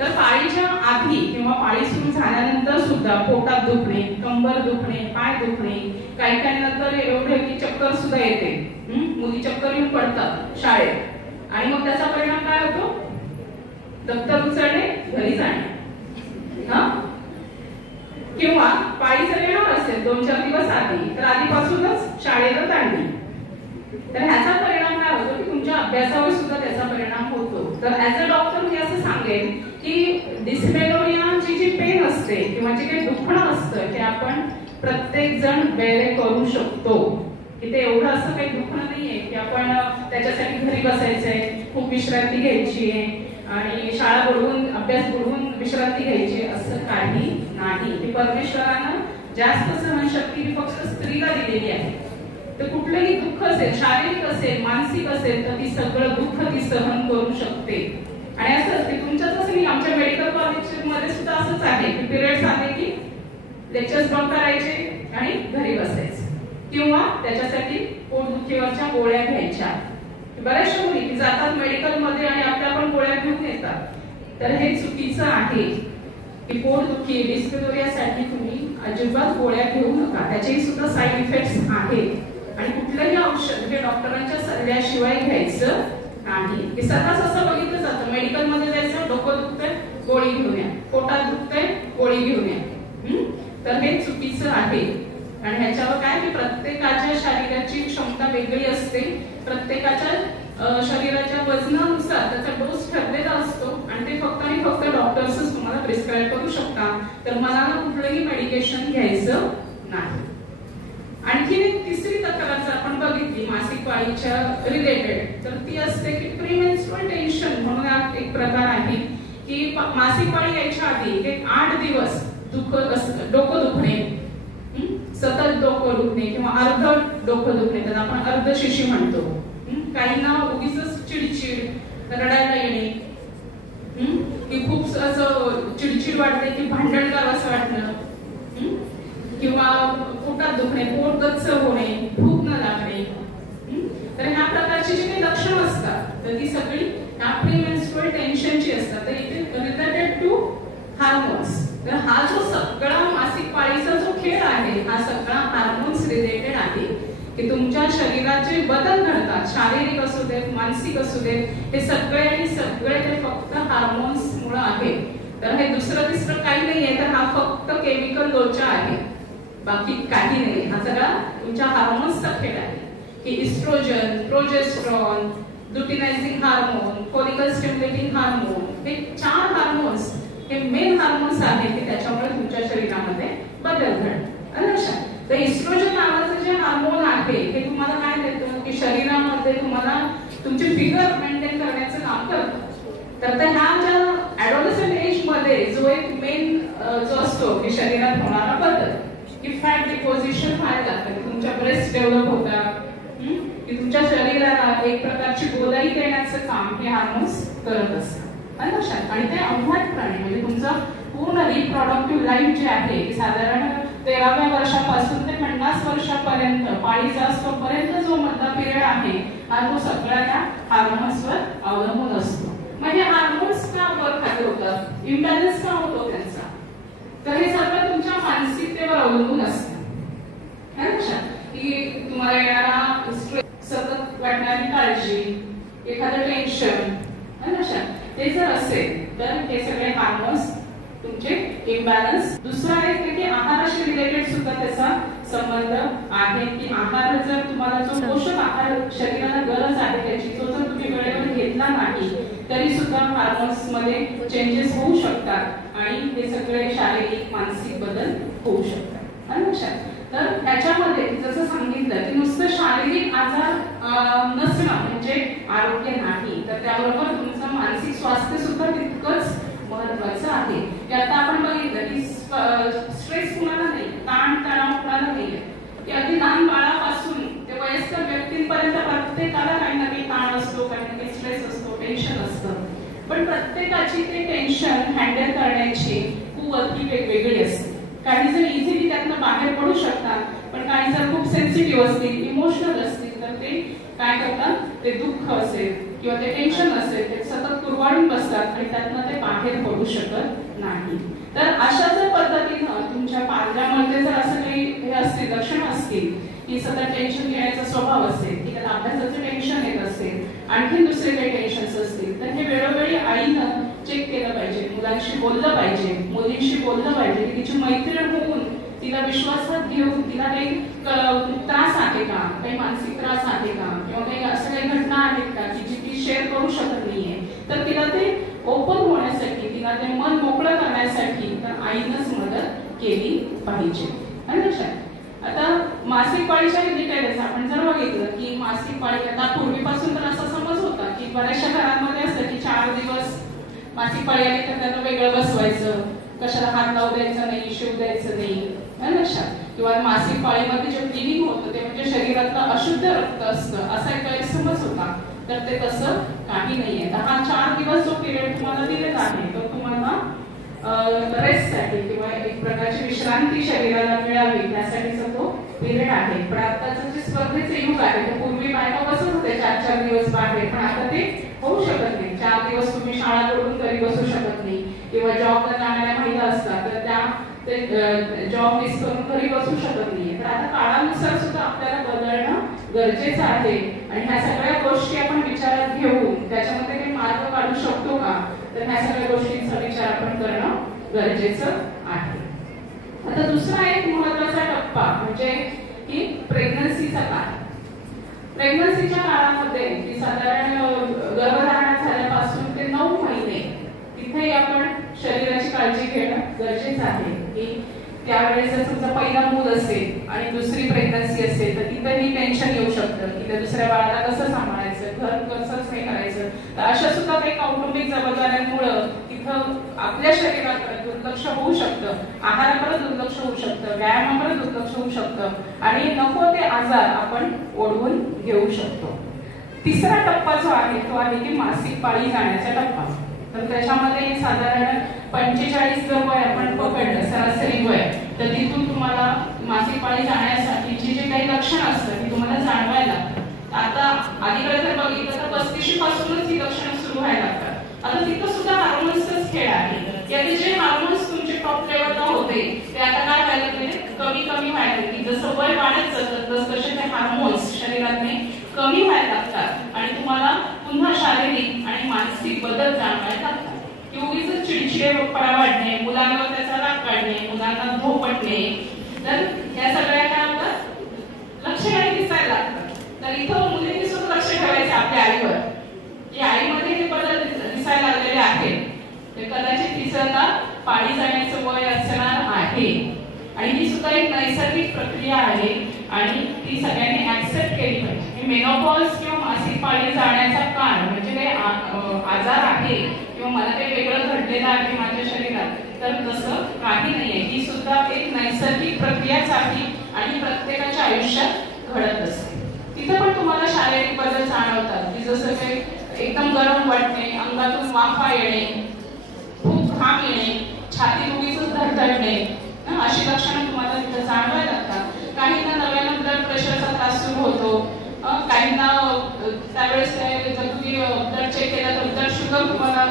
तर पाळीच्या आधी किंवा पाळी सुरू झाल्यानंतर सुद्धा पोटात दुखणे, कंबर दुखणे, पाय दुखणे, काही तर एवढे की चक्कर सुद्धा येते, मुली चक्कर येऊन पडतात शाळेत आणि मग त्याचा परिणाम काय होतो, दप्तर उचलणे, घरी जाणे. किंवा पाळी जर येणार असेल 2-4 दिवस आधी तर आधीपासूनच शाळेला ताणली तर ह्याचा परिणाम काय होतो की तुमच्या अभ्यासावर सुद्धा त्याचा परिणाम होतो. तर ऍज अ डॉक्टर मी असं सांगेन की डिस्मेनोरियाची जी पेन असते किंवा जे काही दुखणं असतं ते आपण प्रत्येक जण बेअर करू शकतो. की ते एवढं असं काही दुखणं नाहीये की आपण त्याच्यासाठी घरी बसायचंय, खूप विश्रांती घ्यायची आहे आणि शाळा बुडवून अभ्यास बुडवून विश्रांती घ्यायची, असं काही नाही. ती परमेश्वरानं जास्त सहनशक्ती ही फक्त स्त्रीला दिलेली आहे. तर कुठलंही दुःख असेल, शारीरिक असेल, मानसिक असेल तर ती सगळं दुःख ती सहन करू शकते. आणि असंच की तुमच्याच नाही, आमच्या मेडिकल कॉलेज मध्ये सुद्धा असंच आहे की पिरियड्स आले की लेक्चर्स बंद करायचे आणि घरी बसायचे किंवा त्याच्यासाठी पोटदुखीवरच्या गोळ्या घ्यायच्या. बऱ्याचशा मुली जातात मेडिकल मध्ये आणि आपल्या पण गोळ्या घेऊन येतात. तर हे चुकीचं आहे की पोटदुखी डिस्मेनोरियासाठी तुम्ही अजिबात गोळ्या घेऊ नका. त्याचेही सुद्धा साईड इफेक्ट्स आहेत आणि कुठलंही औषध हे डॉक्टरांच्या सल्ल्याशिवाय घ्यायचं नाही. हे सर्रास असं बघितलं जातं, मेडिकल मध्ये जायचं, डोकं दुखतंय गोळी घेऊन या, पोटात दुखतंय गोळी घेऊन या. तर हे चुकीचं आहे. आणि ह्याच्यावर काय की प्रत्येकाच्या शरीराची क्षमता वेगळी असते, प्रत्येकाच्या शरीराच्या वजनानुसार त्याचा डोस ठरलेला असतो आणि ते फक्त आणि फक्त डॉक्टर्सच तुम्हाला प्रिस्क्राईब करू शकतात. तर मनाला कुठलंही मेडिकेशन घ्यायचं नाही. आणखी एक तिसरी तक्रार जर आपण बघितली मासिक पाळीच्या रिलेटेड तर ती असते की प्रीमेन्स्ट्रुअल टेन्शन म्हणून एक प्रकार आहे की मासिक पाळी यायच्या आधी एक 8 दिवस डोकं दुखणे, सतत डोकं दुखणे किंवा अर्ध डोकं दुखणे, त्याला आपण अर्धशिशी म्हणतो. काहींना उगीच चिडचिड, रडायला येणे, की खूप असं चिडचिड वाटते की भांडण करावं असं वाटणं किंवा पोटात दुखणे, पोट गच्च होणे, भूक न लागणे. तर ह्या प्रकारची जी काही लक्षणं असतात तर ती सगळी ह्या प्रीमेन्स्ट्रुअल टेन्शनची असतात. तर it is related to hormones. तर हा जो सगळा मासिक पाळीचा जो खेळ आहे हा सगळा हार्मोन्स रिलेटेड आहे की तुमच्या शरीराचे बदल घडतात, शारीरिक असू देत, मानसिक असू देत, हे सगळे ते फक्त हार्मोन्स मुळे आहे. तर हे दुसरं तिसरं काही नाहीये, तर हा फक्त केमिकल लोचा आहे, बाकी काही नाही. हा सगळा तुमच्या हार्मोन्सचा खेळ आहे की oestrogen, progesterone, luteinising hormone, follicle stimulating hormone, हे 4 हार्मोन्स हे मेन हार्मोन्स आहेत की त्याच्यामुळे तुमच्या शरीरामध्ये बदल घडतात. लक्षात. तर इस्ट्रोजन नावाचं जे हार्मोन आहे ते तुम्हाला काय देतं की शरीरामध्ये तुम्हाला तुमची फिगर मेंटेन करण्याचं काम करतं. तर ह्या ज्या ऍडोलसेंट एज मध्ये जो एक मेन जो असतो की शरीरात होणारा बदल की फॅट डिपॉझिशन व्हायला लागतं, की तुमच्या ब्रेस्ट डेव्हलप होतात, की तुमच्या शरीराला एक प्रकारची गोलाई देण्याचं काम हे हार्मोन्स करत असतात. लक्षात. आणि ते अव्हाट प्राणी म्हणजे तुमचं पूर्ण रिप्रोडक्टिव्ह लाईफ जे आहे साधारण 13व्या वर्षापासून ते 50 वर्षापर्यंत पाळीचा असतोपर्यंत जो मधला पिरियड आहे हा तो सगळ्या त्या हार्मोन्सवर अवलंबून असतो. म्हणजे हार्मोन्स का वर खाली होतात, इम्बॅलन्स का होतो त्यांचा, तर हे सगळं तुमच्या मानसिकतेवर अवलंबून असतं. लक्षात. की तुम्हाला येणारा स्ट्रेस, सतत वाटणारी काळजी, एखादं टेन्शन, लक्षात, ते जर असेल तर हे सगळे हार्मोन्स तुमचे इम्बॅलन्स. दुसरा आहे की आहाराशी रिलेटेड सुद्धा त्याचा संबंध आहे की आहार जर तुम्हाला जो पोषक आहार शरीराला गरज आहे त्याची तो जर तुम्ही वेळेवर घेतला नाही तरी सुद्धा हार्मोन्स मध्ये चेंजेस होऊ शकतात आणि हे सगळे शारीरिक मानसिक बदल होऊ शकतात. लक्षात. तर त्याच्यामध्ये जसं सांगितलं की नुसतं शारीरिक आजार नसणं म्हणजे आरोग्य नाही, तर त्याबरोबर तुमचं मानसिक स्वास्थ्य सुद्धा तितकंच महत्वाचं आहे. की आता आपण बघितलं की स्ट्रेस कुणाला नाही, ताण तणाव कुणाला नाहीये, की अगदी लहान बाळापासून ते वयस्कर व्यक्तींपर्यंत प्रत्येकाला काही ना काही ताण असतो, काही ना काही स्ट्रेस असतो, टेन्शन असतं. पण प्रत्येकाची ते टेन्शन हँडल करण्याची कुवत ही वेगवेगळी असते. काही जण इझिली त्यातनं बाहेर पडू शकतात, पण काही जण खूप सेन्सिटिव्ह असतील, इमोशनल असतील, तर ते काय करतात, ते दुःख असेल किंवा ते टेन्शन असेल ते सतत कुरवाळून बसतात आणि त्यातनं ते बाहेर पडू शकत नाही. तर अशा जर पद्धतीनं तुमच्या पाल्यामध्ये जर असं काही हे असतील, लक्षणं असतील की सतत टेन्शन घेण्याचा स्वभाव असेल, की त्याला अभ्यासाचं टेन्शन येत असेल, आणखी दुसरे काही टेन्शन्स असतील, तर हे वेळोवेळी आईनं चेक केलं पाहिजे, मुलांशी बोललं पाहिजे, मुलींशी बोललं पाहिजे, की तिची मैत्रीण होऊन तिला विश्वासात घेऊन तिला काही त्रास आहे का, काही मानसिक त्रास आहे का, किंवा काही असं काही घटना आहेत का की जी ती शेअर करू शकत नाहीये, तर तिला ते ओपन होण्यासाठी, तिला ते मन मोकळं करण्यासाठी तर आईनंच मदत केली पाहिजे. लक्षात. आता मासिक पाळीच्या डिटेल्स आपण जर बघितलं की मासिक पाळी आता पूर्वीपासून तर असा समज होता की बऱ्याचशा घरांमध्ये असतं की 4 दिवस मासिक पाळी आली तर त्यांना वेगळं बसवायचं, कशाला हात लावू द्यायचा नाही, शिव द्यायचं नाही. लक्षात. किंवा मासिक पाळीमध्ये जे ब्लिडिंग होतं ते म्हणजे शरीरातलं अशुद्ध रक्त असतं असा एक गैरसमज होता, तर ते तसं काही नाहीये. तर हा 4 दिवस जो पिरियड तुम्हाला दिलेला आहे तो तुम्हाला रेस्टसाठी किंवा एक प्रकारची विश्रांती शरीराला मिळावी त्यासाठीचा तो पिरियड आहे. पण आताचं जे स्पर्धेचे युग आहे ते पूर्वी बायका बसत होते 4-4 दिवस बाहेर, पण आता ते होऊ शकत नाही. 4 दिवस तुम्ही शाळा करून घरी बसू शकत नाही, किंवा जॉबला जाणाऱ्या महिला असतात तर त्या जॉब मिस करून घरी बसू शकत नाहीये. तर आता काळानुसार सुद्धा आपल्याला बदलणं गरजेचं आहे आणि ह्या सगळ्या गोष्टी आपण विचारात घेऊन त्याच्यामध्ये काही मार्ग काढू शकतो का, तर ह्या सगळ्या गोष्टींचा विचार आपण करणं गरजेचं आहे. आता दुसरा एक महत्वाचा टप्पा म्हणजे की प्रेग्नन्सीचा काळ. प्रेग्नन्सीच्या काळामध्ये की साधारण गर्भधारणा झाल्यापासून ते 9 महिने तिथे आपण शरीराची काळजी घेणं गरजेचं आहे. की त्यावेळेस जर तुमचा पहिला मूल असेल आणि दुसरी प्रेग्नन्सी असेल तर तिथेही टेन्शन येऊ शकतं की त्या दुसऱ्या बाळाला कसं सांभाळायचं, घर कसंच नाही करायचं. तर अशा सुद्धा काही कौटुंबिक जबाबदाऱ्यांमुळे तिथं आपल्या शरीराकडे दुर्लक्ष होऊ शकतं, आहाराकडे दुर्लक्ष होऊ शकतं, व्यायामाकडे दुर्लक्ष होऊ शकतं आणि नको ते आजार आपण ओढवून घेऊ शकतो. तिसरा टप्पा जो आहे तो आहे की मासिक पाळी जाण्याचा टप्पा. तर त्याच्यामध्ये साधारण 45 जर वय आपण पकडलं सरासरी वय, तर तिथून तुम्हाला मासिक पाळी जाण्यासाठीची जे काही लक्षणं असतात ती तुम्हाला जाणवायला लागतात. आता अलीकडे जर बघितलं तर 35 पासूनच ही लक्षणं सुरू व्हायला लागतात. आता तिथं सुद्धा हार्मोन्सचाच खेळ आहे की आता जे हार्मोन्स तुमचे टॉप लेवलला होते ते आता काय व्हायला लागले, कमी व्हायला लागले. जसं वय वाढत जातं तसे ते हार्मोन्स शरीरातले कमी व्हायला लागतात आणि तुम्हाला पुन्हा शारीरिक आणि मानसिक बदल जाणवायला लागतात. की उगीच चिडचिडेपणा वाढणे, मुलांवर त्याचा राग काढणे, मुलांना धोपटणे, तर या सगळ्या काय होतात, लक्षणे दिसायला लागतात. तर इथं मुलींनी सुद्धा लक्ष ठेवायचं आपल्या आईवर की आईमध्ये हे बदल दिसायला लागलेले आहेत. ते कदाचित तिचं नैसर्गिक प्रक्रिया आहे आणि ती सगळ्यांनी ऍक्सेप्ट केली पाहिजे. मेनोपॉज किंवा मासिक पाळी जाण्याचा काळ म्हणजे काही आजार आहे किंवा मला काही वेगळं घडलेलं आहे माझ्या शरीरात, तर तसं काही नाहीये. ही सुद्धा एक नैसर्गिक प्रक्रियाच आहे आणि प्रत्येकाच्या आयुष्यात घडत असते. तिथे पण तुम्हाला शारीरिक बदल जाणवतात की जसं काही एकदम गरम वाटणे, अंगातून वाफा येणे, खूप घाम येणे, छाती उगीच धडधडणे, अशी लक्षणं तुम्हाला तिथे जाणवायला लागतात. काहींना नव्यानं ब्लड प्रेशरचा त्रास सुरू होतो, काहींना त्यावेळेस जर तुम्ही ब्लड चेक केलं तर ब्लड शुगर तुम्हाला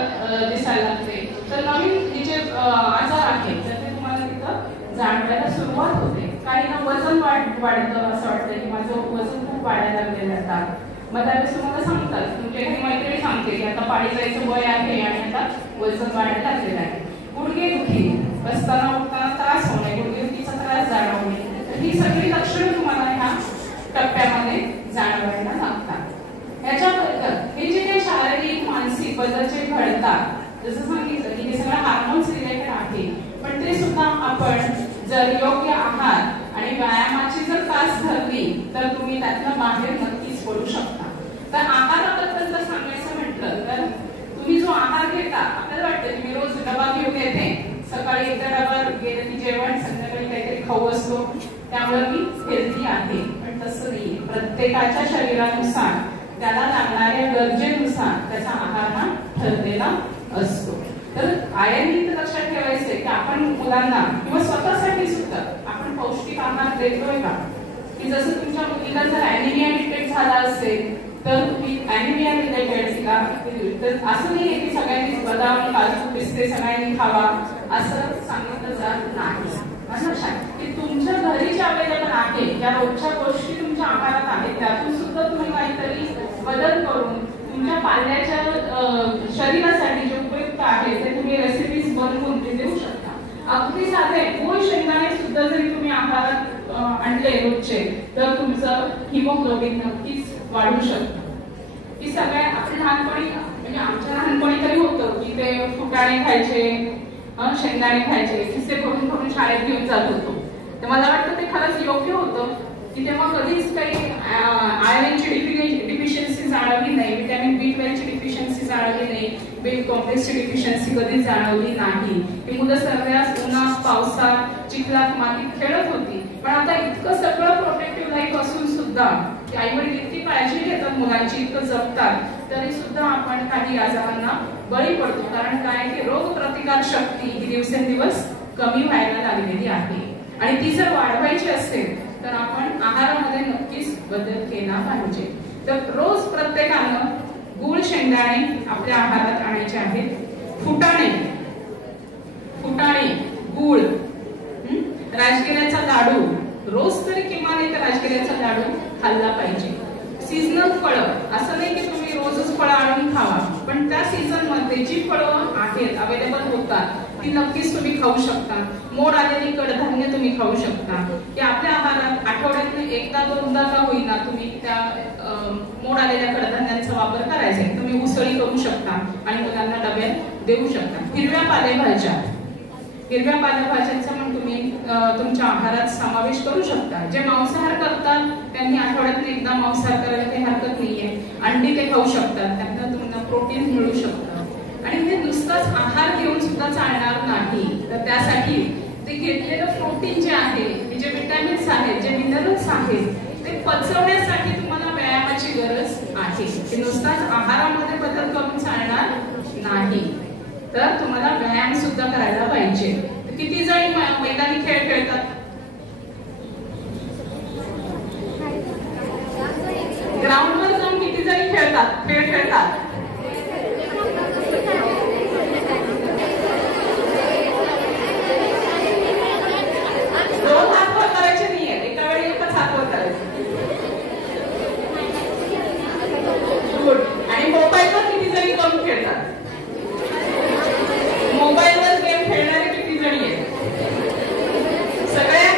दिसायला लागते. तर नवीन हे जे आजार आहेत तर ते तुम्हाला तिथं जाणवायला सुरुवात होते. काहींना वजन वाढतं, असं वाटतं की माझं वजन खूप वाढायला लागलेलं आता. मग त्यावेळेस तुम्हाला सांगतात, तुमच्या एखादी मैत्रिणी सांगते की आता पाळी जायचं वय आहे आणि आता वजन वाढायला लागलेलं आहे. गुडघे दुखी, बसताना उठताना त्रास होणे, गुडघेदुखीचा त्रास जाणवणे, तर ही सगळी लक्षणं तुम्हाला ह्या टप्प्यामध्ये जाणवायला लागतात. याच्याबद्दल हे जे काही शारीरिक मानसिक बदल जे घडतात, जसं सांगितलं की हे सगळं हार्मोन्स रिलेटेड आहे, पण ते सुद्धा आपण जर योग्य आहार आणि व्यायामाची जर तास धरली तर तुम्ही त्यातनं बाहेर नक्कीच पडू शकता. तर आहाराबद्दल जर सांगायचं म्हटलं तर तुम्ही जो आहार घेता, आपल्याला वाटतं की मी रोज डबा घेऊन येते, सकाळी एकदा डबा गेलं की जेवण, संध्याकाळी काहीतरी खाऊ असतो, त्यामुळे मी हेल्दी आहे. पण तसं नाही. प्रत्येकाच्या शरीरानुसार त्याला लागणाऱ्या गरजेनुसार त्याचा आहार हा ठरलेला असतो. तर आयांनी तर लक्षात ठेवायचंय की आपण मुलांना किंवा स्वतःसाठी सुद्धा आपण पौष्टिक आहार देतोय का? की जसं तुमच्या मुलीला जर ॲनिमिया डिटेक्ट झाला असेल तर तुम्ही ॲनिमिया रिलेटेड तिला, तर असं नाहीये की सगळ्यांनीच बदाम, काजू, पिस्ते सगळ्यांनी खावा असं सांगितलं जात नाही. लक्षात की तुमच्या घरी जे अवेलेबल आहे, ज्या रोजच्या गोष्टी तुमच्या आहारात आहेत, त्यातून सुद्धा तुम्ही काहीतरी बदल करून तुमच्या पाल्याच्या शरीरासाठी जे उपयुक्त आहे ते तुम्ही रेसिपीज बनवून ते देऊ शकता. अगदी साधे गोड शेंगदाणे सुद्धा जरी तुम्ही आहारात आणले रोजचे तर तुमचं हिमोग्लोबिन नक्कीच वाढू शकतं. की सगळ्या आपल्या लहानपणी म्हणजे आमच्या लहानपणी तरी होतं की ते फुटाणे खायचे, शेंगदाणे खायचे, किस्से करून करून शाळेत घेऊन जात होतो. तर मला वाटतं ते खरंच योग्य होतं की तेव्हा कधीच काही आयर्नची डिफिशियन्सी जाणवली नाही, व्हिटॅमिन B12 ची डिफिशियन्सी जाणवली नाही, बी कॉम्प्लेक्सची डिफिशियन्सी कधीच जाणवली नाही. की मुलं सगळ्याच उन्हात, पावसात, चिखलात, मातीत खेळत होती. पण आता इतकं सगळं प्रोटेक्टिव्ह लाईफ असून सुद्धा आई वडील इतकी काळजी घेतात मुलांची, इतकं जपतात, तरी सुद्धा आपण काही आजारांना बळी पडतो. कारण काय की रोग प्रतिकार शक्ती ही दिवसेंदिवस कमी व्हायला लागलेली आहे आणि ती जर वाढवायची असेल तर आपण आहारामध्ये नक्कीच बदल केला पाहिजे. तर रोज प्रत्येकानं गूळ शेंगदाणे आपल्या आहारात आणायचे आहेत. फुटाणे, गूळ, राजगिऱ्याचा लाडू, रोज तरी किमान एक राजगिऱ्याचा लाडू खाल्ला पाहिजे. सीझनल फळं, असं नाही की तुम्ही रोजच फळं आणून खावा, पण त्या सीझन मध्ये जी फळं आहेत अवेलेबल होतात ती नक्कीच तुम्ही खाऊ शकता. मोड आलेली कडधान्य तुम्ही खाऊ शकता. की आपल्या आहारात आठवड्यातून एकदा दोनदा का होईना तुम्ही त्या मोड आलेल्या कडधान्यांचा वापर करायचा. तुम्ही उसळी करू शकता आणि मुलांना डब्यात देऊ शकता. हिरव्या पालेभाज्यांचा पण तुम्ही तुमच्या आहारात समावेश करू शकता. जे मांसाहार करतात त्यांनी आठवड्यातून एकदा मांसाहार करायला काही हरकत नाहीये. अंडी ते खाऊ शकतात, त्यातनं तुम्हाला प्रोटीन मिळू शकतं. आणि हे नुसताच आहार घेऊन सुद्धा चालणार नाही, तर त्यासाठी ते घेतलेलं प्रोटीन जे आहे, जे विटॅमिन्स आहेत, जे मिनरल्स आहेत, ते पचवण्यासाठी तुम्हाला व्यायामाची गरज आहे. की नुसताच आहारामध्ये बदल करून चालणार नाही, तर तुम्हाला व्यायाम सुद्धा करायला पाहिजे. किती जण मैदानी खेळ खेळतात? ग्राउंडवर जाऊन किती जणी खेळ खेळतात? दोन हात वर करायचे नाहीये, एका वेळी एकच हात वर करायचे. गुड. आणि मोबाईलवर किती जणी करून खेळतात? मोबाईलवर गेम खेळणारे किती जणी आहेत? सगळ्या?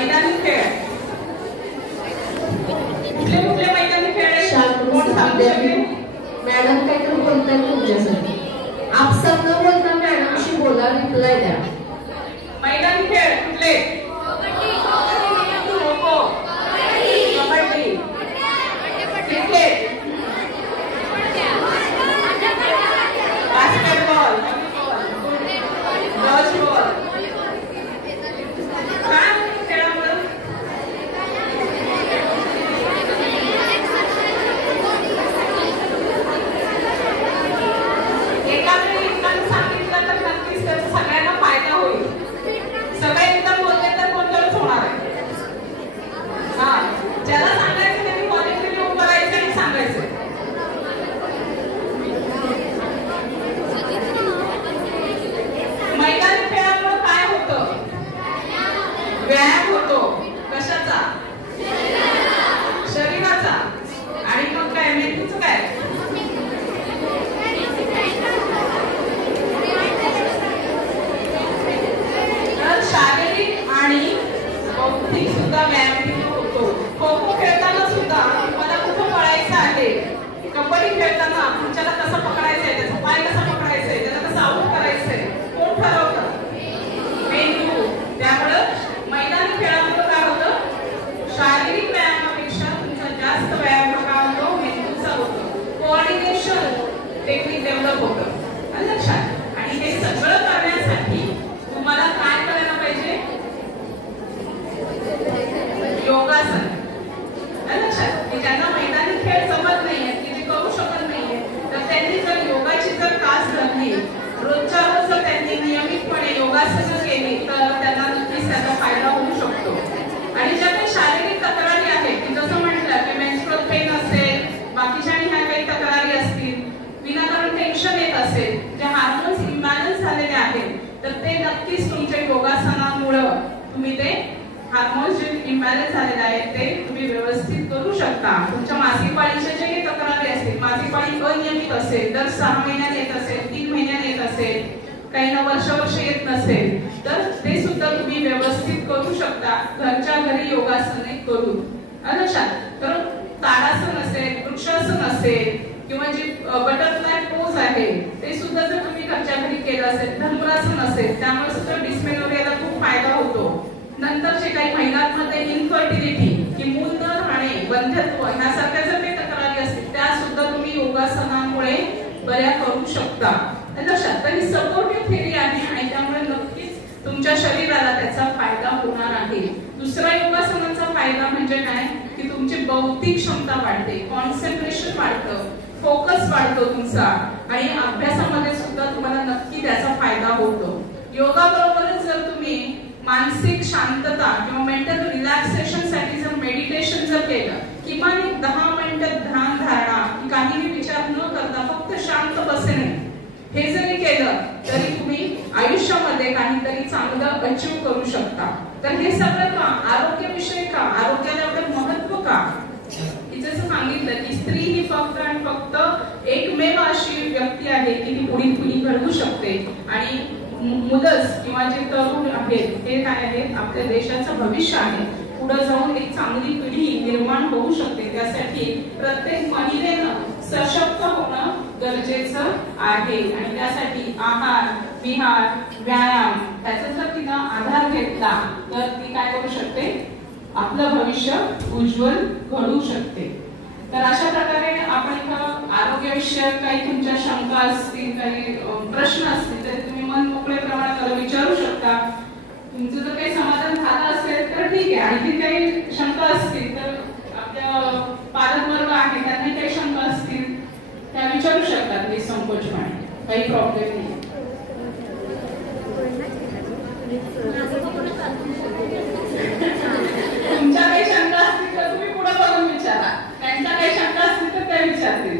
मैदानी खेळ कुठले कुठले मैदानी खेळ आहेत? कोण सांगू शकेल? मॅडम काहीतरी बोलताय तुमच्यासाठी. आपसात न बोलता मॅडमशी बोला, रिप्लाय द्या. मैदानी खेळ कुठले? Kho kho, kabaddi, cricket, basketball, dodgeball. काय खेळामध्ये एकाने सांगितलं तर नक्कीच त्याचा सगळ्यांना फायदा होईल. सगळे एकदम बोलले तर कोणतरच होणार आहे. हा, ज्याला सांगायचं त्यांनी पॉझिटिव्हली उभं राहायचं आणि सांगायचं. मैदानी खेळामुळे काय होतं? व्यायाम होतो. कशाचा? शरीराचा. आणि मग काय मेंदूचं काय? तर शारीरिक आणि बौद्धिक सुद्धा व्यायाम होतो. खो खो खेळताना सुद्धा तुम्हाला कुठं पळायचं आहे, कबड्डी खेळताना तुमच्याला कसं पकडायचं आहे, त्याचा पाय कसा पकडायचा आहे, त्याला कसं आऊट करायचं आहे, कोण ठरवतं? मेंदू. त्यामुळं मैदानी खेळामुळे काय होतं? शारीरिक व्यायामापेक्षा तुमचा जास्त व्यायाम काय होतो? मेंदूचा होतो. कोऑर्डिनेशन टेक्निक डेव्हलप होतं. लक्षात. आणि हे सगळं करण्यासाठी तुम्हाला काय करायला पाहिजे? योगासन. लक्षात. की ज्यांना मैदानी खेळ जमत नाहीये, की जे करू शकत नाहीये, तर त्यांनी जर योगाची जर क्लास घातली, रोजच्या रोज जर त्यांनी नियमितपणे योगासनं केली, तर त्यांना नक्कीच त्याचा फायदा होऊ शकतो. आणि ज्या काही शारीरिक तक्रारी आहेत, की जसं म्हटलं की मेन्स्ट्रुअल पेन असेल, बाकीच्या ह्या काही तक्रारी असतील, विनाकारण टेन्शन येत असेल, जे हार्मोन्स इम्बॅलन्स झालेले आहेत, तर ते नक्कीच तुमच्या योगासनामुळं तुम्ही ते हार्मोन्स जे इम्बॅलन्स झालेले आहेत ते तुम्ही व्यवस्थित करू शकता. तुमच्या मासिक पाळीच्या जे काही तक्रारी असतील, मासिक पाळी अनियमित असेल, दर 6 महिन्यात येत असेल, 3 महिन्यात येत असेल, काही ना वर्ष येत नसेल, तर ते सुद्धा तुम्ही व्यवस्थित करू शकता घरच्या घरी योगासने करून. लक्षात. तर ताडासन असेल, वृक्षासन असेल, किंवा जे बटरफ्लाय पोज आहे ते सुद्धा जर तुम्ही घरच्या घरी केलं असेल, धनुरासन असेल, त्यामुळे सुद्धा डिस्मेनोरियाला खूप फायदा होतो. नंतरचे काही महिलांमध्ये इन्फर्टिलिटी, की मूल न राहणे, बंधत्व ह्यासारख्या जर काही तक्रारी असतील, त्या सुद्धा तुम्ही योगासनामुळे बऱ्या करू शकता. लक्षात. तर ही सपोर्टिव्ह थेरी आहे आणि त्यामुळे नक्कीच तुमच्या शरीराला त्याचा फायदा होणार आहे. दुसरा योगासनाचा फायदा म्हणजे काय? की तुमची बौद्धिक क्षमता वाढते, कॉन्सन्ट्रेशन वाढतं, फोकस वाढतो तुमचा, आणि अभ्यासामध्ये सुद्धा तुम्हाला नक्की त्याचा फायदा होतो. योगाबरोबरच जर तुम्ही मानसिक शांतता किंवा मेंटल रिलॅक्सेशन साठी जर मेडिटेशन जर केलं, किमान 10 मिनिटं ध्यान धारणा, काहीही विचार न करता फक्त शांत बसणे, हे जरी केलं तरी तुम्ही आयुष्यामध्ये काहीतरी चांगलं अचीव करू शकता. तर हे सगळं का? आरोग्याविषयी का? आरोग्याला एवढं महत्व का? जसं सांगितलं की स्त्री ही फक्त आणि फक्त एकमेव अशी व्यक्ती आहे की ती पुढील पिढी घडवू शकते. आणि मुलंच किंवा जे तरुण आहेत ते काय आहेत? आपल्या देशाचं भविष्य आहे. पुढे जाऊन एक चांगली पिढी निर्माण होऊ शकते. त्यासाठी प्रत्येक महिलेनं सशक्त होणं गरजेचं आहे. आणि त्यासाठी आहार, विहार, व्यायाम त्याचा जर तिनं आधार घेतला तर ती काय करू शकते? आपलं भविष्य उज्ज्वल घडवू शकते. तर अशा प्रकारे आपण इथं आरोग्याविषयक काही तुमच्या शंका असतील, काही प्रश्न असतील तर तुम्ही मन मोकळेपणाने विचारू शकता. तुमचं जर काही समाधान झालं असेल तर ठीक आहे. आणखी काही शंका असतील तर आपल्या पालक वर्ग आहे, त्यांनी काही शंका असतील त्या विचारू शकतात निसंकोचपणे. काही प्रॉब्लेम नाही. तुमच्या काही शंका असतील तर तुम्ही पुढे बघून विचारा. त्यांच्या काही शंका असतील तर त्या विचारतील.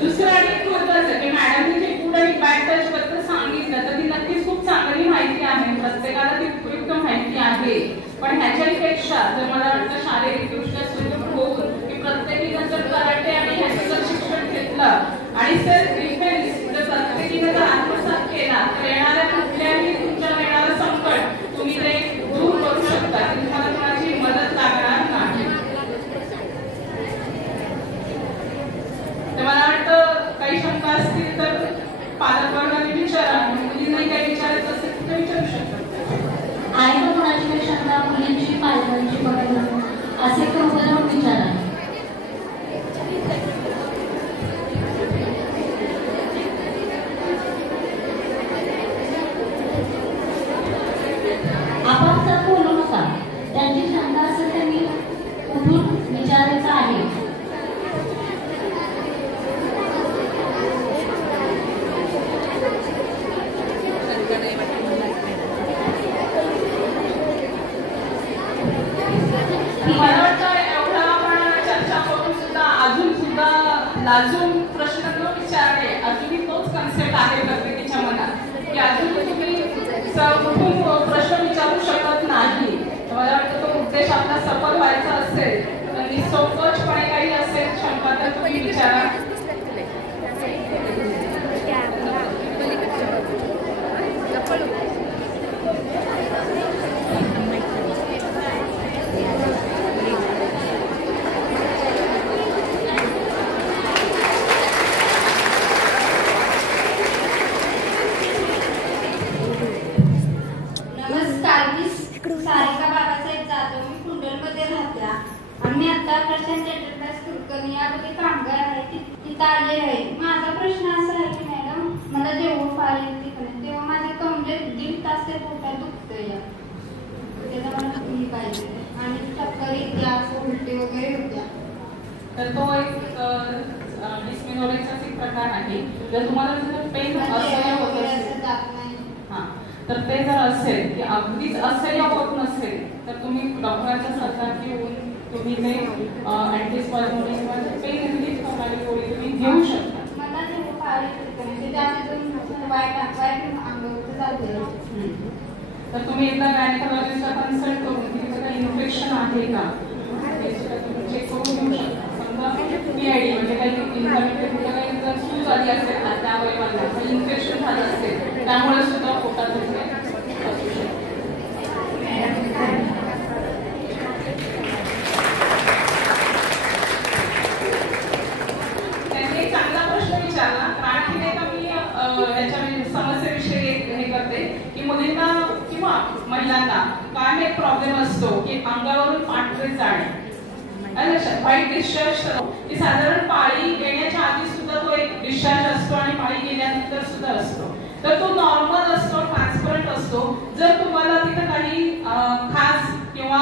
दुसरं आणि महत्त्वाचं की मॅडमने जे गुड आणि बॅड टच बद्दल सांगितलं तर ती नक्कीच खूप चांगली माहिती आहे. प्रत्येकाला ती उपयुक्त माहिती आहे. पण ह्याच्यापेक्षा जर मला वाटतं शारीरिकदृष्ट्या सुदृढ होऊन की प्रत्येकीनं जर कराटे आणि ह्याचं जर शिक्षण घेतलं आणि सेल्फ डिफेन्स जर प्रत्येकीनं जर आत्मसात केला तर येणाऱ्या कुठल्याही तुमच्या येणारं संकट पाहिजे आणि चक्कर येत्या उलटे वगैरे होत्या. तर तो एक डिस्मेनोरेक्सियाचा एक प्रकार आहे. जर तुम्हाला जर पेन असह्य होत असेल, हां, तर ते जर असेल की अगदीच असह्य होत नसेल तर तुम्ही डॉक्टरांचा सल्ला घेऊन तुम्ही ते अँटीस्पाझमोटिक किंवा पेन रिलीफ करणारी गोळी तुम्ही घेऊ शकता. मला जे पाळी म्हणजे त्यामधून वाईट अंगावरचं चालतं. तर तुम्ही एकदा गायनेकोलॉजिस्टला कन्सल्ट करून तिथे काही इन्फेक्शन आहे का हे सुद्धा तुम्ही चेक करून घेऊ शकता. समजा PID म्हणजे काही इन्फ्लेमेटरी काही जर सूज आली असेल ना त्या अवयवांना इन्फेक्शन झालं असेल त्यामुळे सुद्धा पोटात दुखणे असू शकते. त्यांनी एक चांगला प्रश्न विचारला. आणखी नाही का मी याच्या समस्येविषयी हे करते की मुलींना किंवा महिलांना काय एक प्रॉब्लेम असतो की अंगावरून पांढरे जाणे, व्हाईट डिस्चार्ज, की साधारण पाळी येण्याच्या आधी सुद्धा तो एक डिस्चार्ज असतो आणि पाळी गेल्यानंतर सुद्धा असतो. तर तो नॉर्मल असतो, ट्रान्सपरंट असतो. जर तुम्हाला तिथे काही खास किंवा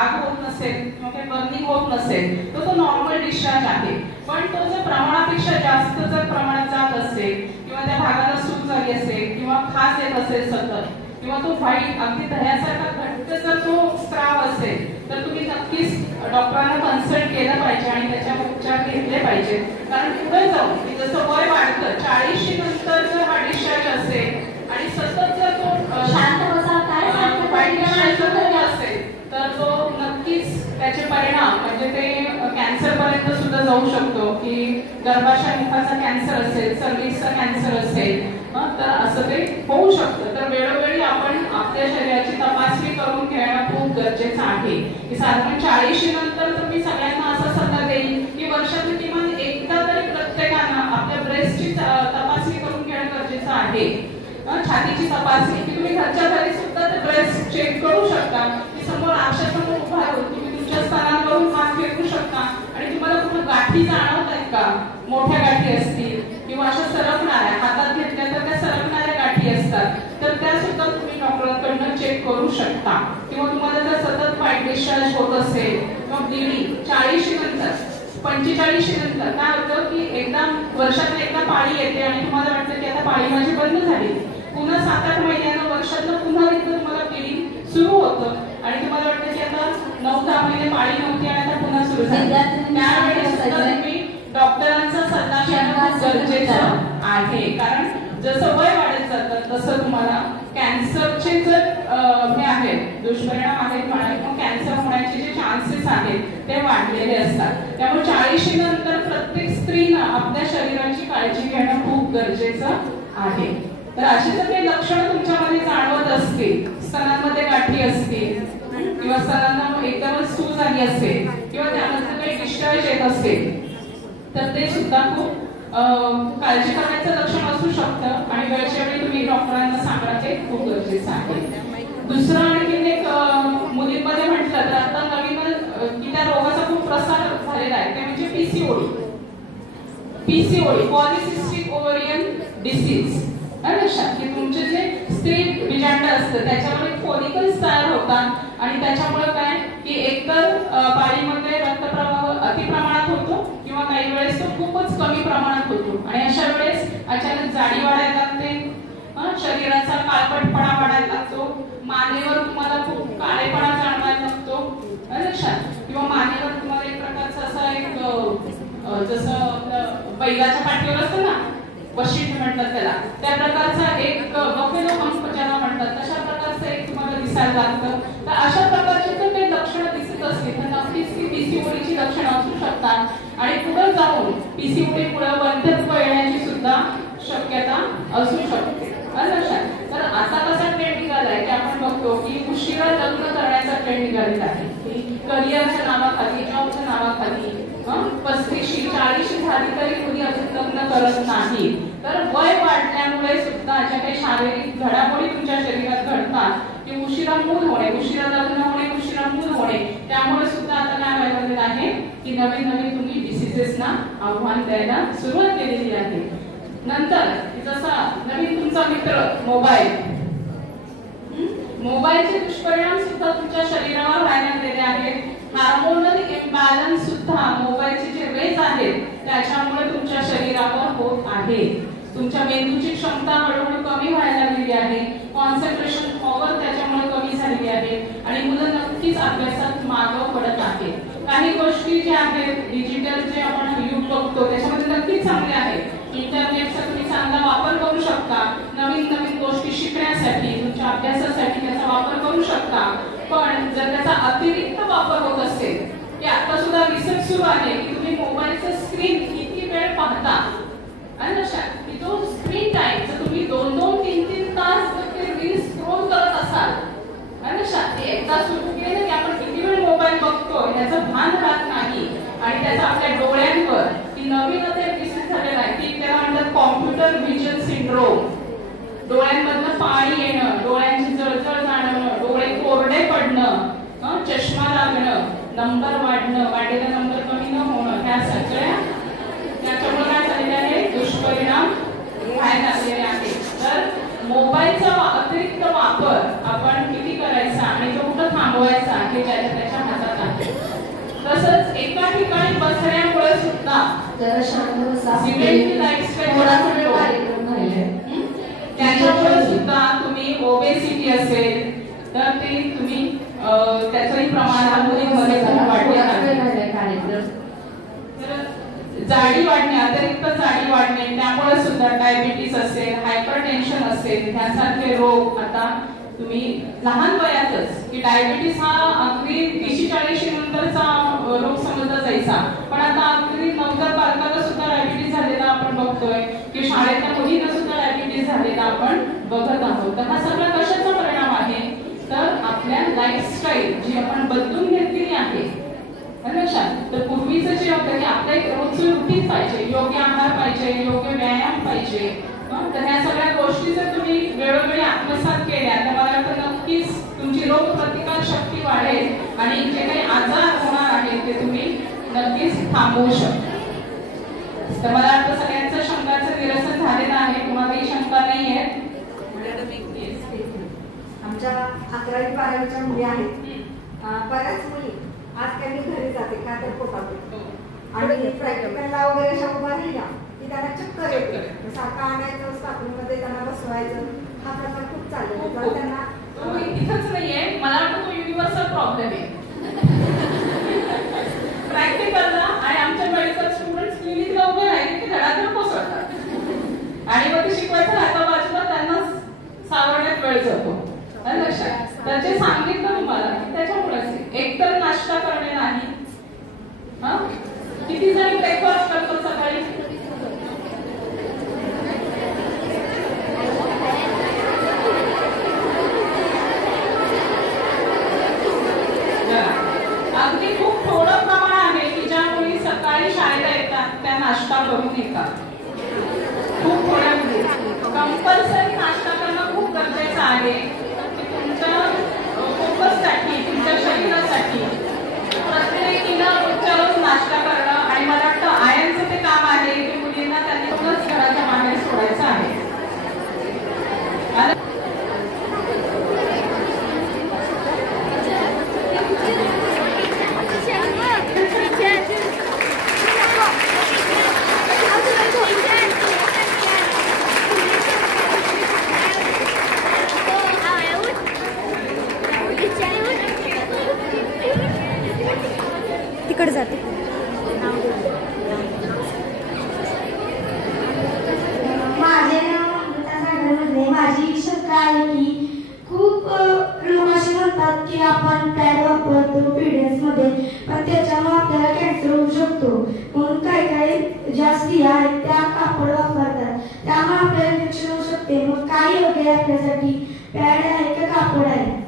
आग होत नसेल किंवा काही बर्निंग होत नसेल तर तो नॉर्मल डिस्चार्ज आहे. पण तो जर प्रमाणापेक्षा जास्त जर प्रमाणात जात असेल किंवा त्या भागाला सूज झाली असेल किंवा खास येत असेल सतत किंवा तो व्हाईट अगदी दह्यासारखा घट्ट जर तो स्त्राव असेल तर तुम्ही नक्कीच डॉक्टरांना कन्सल्ट केलं पाहिजे आणि त्याच्यावर उपचार घेतले पाहिजे. कारण पुढे जाऊन जसं वय वाढतं 40 नंतर जर हा डिस्चार्ज असेल आणि सतत जर तो असेल तर तो नक्कीच त्याचे परिणाम म्हणजे ते कॅन्सर पर्यंत सुद्धा जाऊ शकतो. की गर्भाशय मुखाचा कॅन्सर असेल, सर्व्हिसचा कॅन्सर असेल, तर असं ते होऊ शकतं. तर वेळोवेळी आपण आपल्या शरीराची तपासणी करून घेणं खूप गरजेचं आहे. की साधारण 40 नंतर तर मी सगळ्यांना असा सल्ला देईन की वर्षातून किमान एकदा तरी प्रत्येकानं आपल्या ब्रेस्टची तपासणी करून घेणं गरजेचं आहे. छातीची तपासणी की तुम्ही घरच्या घरी सुद्धा ते ब्रेस्ट चेक करू शकता. की समोर आरशासमोर उभा राहून तुम्ही तुमच्या स्तनांवरून हात फिरवू शकता आणि तुम्हाला कुठं गाठी जाणवत आहेत का, मोठ्या गाठी असतील किंवा अशा सरकणाऱ्या हातात घेतल्या तर त्या सरकणाऱ्या गाठी असतात तर त्या सुद्धा तुम्ही डॉक्टरांकडून चेक करू शकता. किंवा तुम्हाला जर सतत व्हाईट डिस्चार्ज होत असेल किंवा ब्लिडिंग 40 नंतर 45 नंतर काय होतं की एकदा वर्षात एकदा पाळी येते आणि तुम्हाला वाटतं की आता पाळी माझी बंद झाली, पुन्हा 7-8 महिन्यानं वर्षातनं पुन्हा एकदा तुम्हाला ब्लिडिंग सुरू होतं आणि तुम्हाला वाटतं की आता 9-10 महिने पाळी नव्हती आणि आता पुन्हा सुरू झाली. त्यावेळेस सुद्धा तुम्ही डॉक्टरांचा सल्ला घेणं गरजेचं आहे. कारण जसं वय वाढत जातं तसं तुम्हाला कॅन्सरचे जर हे आहेत दुष्परिणाम आहेत किंवा कॅन्सर होण्याचे जे चान्सेस आहेत ते वाढलेले असतात. त्यामुळे 40 नंतर प्रत्येक स्त्रीनं आपल्या शरीराची काळजी घेणं खूप गरजेचं आहे. तर अशी जर काही लक्षणं तुमच्यामध्ये जाणवत असतील, स्तनांमध्ये गाठी असतील किंवा स्तनांना एकदमच सूज आली असेल किंवा त्यामध्ये काही डिस्चार्ज येत असेल तर ते सुद्धा खूप काळजी करण्याचं लक्षण असू शकतं आणि वेळच्या वेळी तुम्ही डॉक्टरांना सांगणं ते खूप गरजेचं आहे. दुसरं आणखी एक मुलींमध्ये म्हटलं तर आता नवीन की त्या रोगाचा खूप प्रसार झालेला आहे ते म्हणजे पीसीओडी, पॉलिसिस्टिक ओव्हरियन डिसीज. लक्षात की तुमचे जे स्त्री बीजांड असतं त्याच्यावर एक फॉलिकल्स तयार होतात आणि त्याच्यामुळे काय की एकतर पाळीमध्ये रक्तप्रवाह अतिप्रमाणात होतो किंवा काही वेळेस तो खूपच कमी प्रमाणात होतो आणि अशा वेळेस अचानक जाडी वाढायला लागते, शरीराचा काळपटपणा वाढायला लागतो, मानेवर तुम्हाला खूप काळेपणा जाणवायला लागतो. लक्षात किंवा मानेवर तुम्हाला एक प्रकारचा असा एक जसं बैलाच्या पाठीवर असतं ना वशिंड म्हणतात त्याला, त्या प्रकारचा एक बफेलो हंप ज्याला म्हणतात तशा प्रकारचं एक तुम्हाला दिसायला लागतं. तर अशा प्रकारचे जर काही लक्षणं दिसत असतील तर नक्कीच ती पीसीओडीची लक्षणं असू शकतात आणि पुढे जाऊन पीसीओडी पुढे वंध्यत्व येण्याची सुद्धा शक्यता असू शकते. लक्षात. तर आता कसा ट्रेंड निघालाय की आपण बघतो की उशिरा लग्न करण्याचा ट्रेंड निघालेला आहे. करिअरच्या नावाखाली, जॉबच्या नावाखाली 35-40 झाली तरी मुली अजून लग्न करत नाही. तर वय वाढल्यामुळे सुद्धा ज्या काही शारीरिक घडामोडी तुमच्या शरीरात घडतात की उशिरा मूल होणे, उशिरा लग्न होणे, उशिरा मूल होणे, त्यामुळे सुद्धा आता काय व्हायला आहे की नवीन नवीन तुम्ही डिसीजेसना आव्हान द्यायला सुरुवात केलेली आहे. नंतर जसा नवीन तुमचा मित्र मोबाईल मोबाईलचे दुष्परिणाम सुद्धा तुमच्या शरीरावर व्हायला लागलेले आहेत. हार्मोनल इम्बॅलन्स सुद्धा मोबाईलचे जे रेज आहेत त्याच्यामुळे तुमच्या शरीरावर होत आहे. तुमच्या मेंदूची क्षमता हळूहळू कमी व्हायला लागलेली आहे. कॉन्सन्ट्रेशन पॉवर त्याच्यामुळे कमी झालेली आहे आणि मुलं नक्कीच अभ्यासात मागं पडत आहेत. काही गोष्टी ज्या आहेत डिजिटल जे आपण युग बघतो त्याच्यामध्ये नक्कीच चांगले आहेत. इंटरनेटचा तुम्ही चांगला वापर करू शकता. नवीन नवीन गोष्टी शिकण्यासाठी तुमच्या अभ्यासासाठी त्याचा वापर करू शकता. पण जर त्याचा अतिरिक्त वापर होत असेल की आता सुद्धा रिसर्च सुरू आहे की तुम्ही मोबाईलचं स्क्रीन किती वेळ पाहता आणि लक्षात की तो स्क्रीन टाइम जर तुम्ही 2-2, 3-3 तास ते रील स्क्रोल करत असाल आणि लक्षात एकदा सुरू केलं की आपण किती वेळ मोबाईल बघतो याचं भान राहत नाही आणि त्याचा आपल्या डोळ्यांवर की नवीन आता डिसीज झालेला आहे की त्याला म्हणतात कॉम्प्युटर व्हिजन सिंड्रोम. डोळ्यांमधनं पाणी येणं, डोळ्यांची जळजळ जाणवणं, डोळे कोरडे पडणं, चष्मा लागणं, नंबर वाढणं, वाढलेला नंबर कमी न होणं, ह्या सगळ्या त्याच्यामुळे काय झालेले आहे दुष्परिणाम व्हायला लागलेले आहेत. तर मोबाईलचा अतिरिक्त वापर आपण किती करायचा आणि तो कुठं थांबवायचा हे त्याच्या हातात आहे. तसंच एका ठिकाणी बसण्यामुळे सुद्धा त्याच्यामुळे सुद्धा तुम्ही ओबेसिटी असेल तर ते तुम्ही त्याचंही प्रमाण मुलींमध्ये वाढले आहे. जाडी वाढणे, अतिरिक्त जाडी वाढणे त्यामुळे सुद्धा डायबिटीस असेल, हायपरटेन्शन असेल ह्यासारखे रोग आता तुम्ही लहान वयातच की डायबिटीस हा अगदी 30-40 नंतरचा रोग समजला जायचा पण आता अगदी नवजात बालकाला सुद्धा डायबिटीस झालेला आपण बघतोय की शाळेतल्या मुलींना सुद्धा डायबिटीस झालेला आपण बघत आहोत. तर हा सगळा कशाचा परिणाम आहे तर आपल्या लाईफस्टाईल जी आपण बदलून घेतलेली आहे. लक्षात तर पूर्वीचं जे होतं की आपल्या रोजची रुटीन पाहिजे, योग्य आहार पाहिजे, योग्य व्यायाम पाहिजे. तर ह्या सगळ्या गोष्टी जर तुम्ही वेळोवेळी आत्मसात केल्या तर मला वाटतं नक्कीच तुमची रोग प्रतिकार शक्ती वाढेल आणि जे काही आजार होणार आहेत ते तुम्ही नक्कीच थांबवू शकता. तर मला वाटतं सगळ्यांचं शंकाचं निरसन झालेलं आहे. कोणालाही शंका नाही आहे. आमच्या 11वी-12वीच्या मुली आहेत. बऱ्याच मुली आज त्यांनी घरी जाते का तर पोटात आणि प्रॅक्टिकलला वगैरे अशा उभा राहिला की त्यांना चक्कर येते. सारखं आणायचं स्टाफरूममध्ये त्यांना बसवायचं हा प्रकार खूप चालू त्यांना इथंच नाहीये. मला वाटतं तो युनिव्हर्सल प्रॉब्लेम आहे प्रॅक्टिकलला आणि आमच्या मेडिकल स्टुडंट्स क्लिनिकला उभे राहिले की धडाधड कोसळतात आणि मग ते शिकवायचं राहतं बाजूला त्यांना सावरण्यात वेळ जातो. लक्षात त्याचे सांगितलं तुम्हाला की त्याच्यामुळेच एकतर नाश्ता करणे नाही. किती जण ब्रेकफास्ट करतो सकाळी अगदी खूप थोडं प्रमाण आहे की ज्या मुली सकाळी शाळेला येतात त्या नाश्ता करून येतात. खूप थोड्या मुली कंपल्सरी नाश्ता करणं खूप गरजेचं आहे. फोकससाठी तुमच्या शरीरासाठी प्रत्येकीनं रोजच्या रोज नाश्ता करणं आणि मला वाटतं आयनचं ते काम आहे की मुलींना त्यांनी रोजच घराच्या बाहेर सोडायचं आहे. तिकडे जाते. माझी शंका आहे की खूप लोक असे म्हणतात की आपण पॅड वापरतो पीडीएस मध्ये पण त्याच्यामुळे आपल्याला कॅन्सर होऊ शकतो म्हणून काही ज्या स्त्रिया आहेत त्या कापड वापरतात त्यामुळे आपल्याला इन्फेक्शन होऊ शकते. मग काय योग्य आहे आपल्यासाठी पॅड आहे का कापड आहे?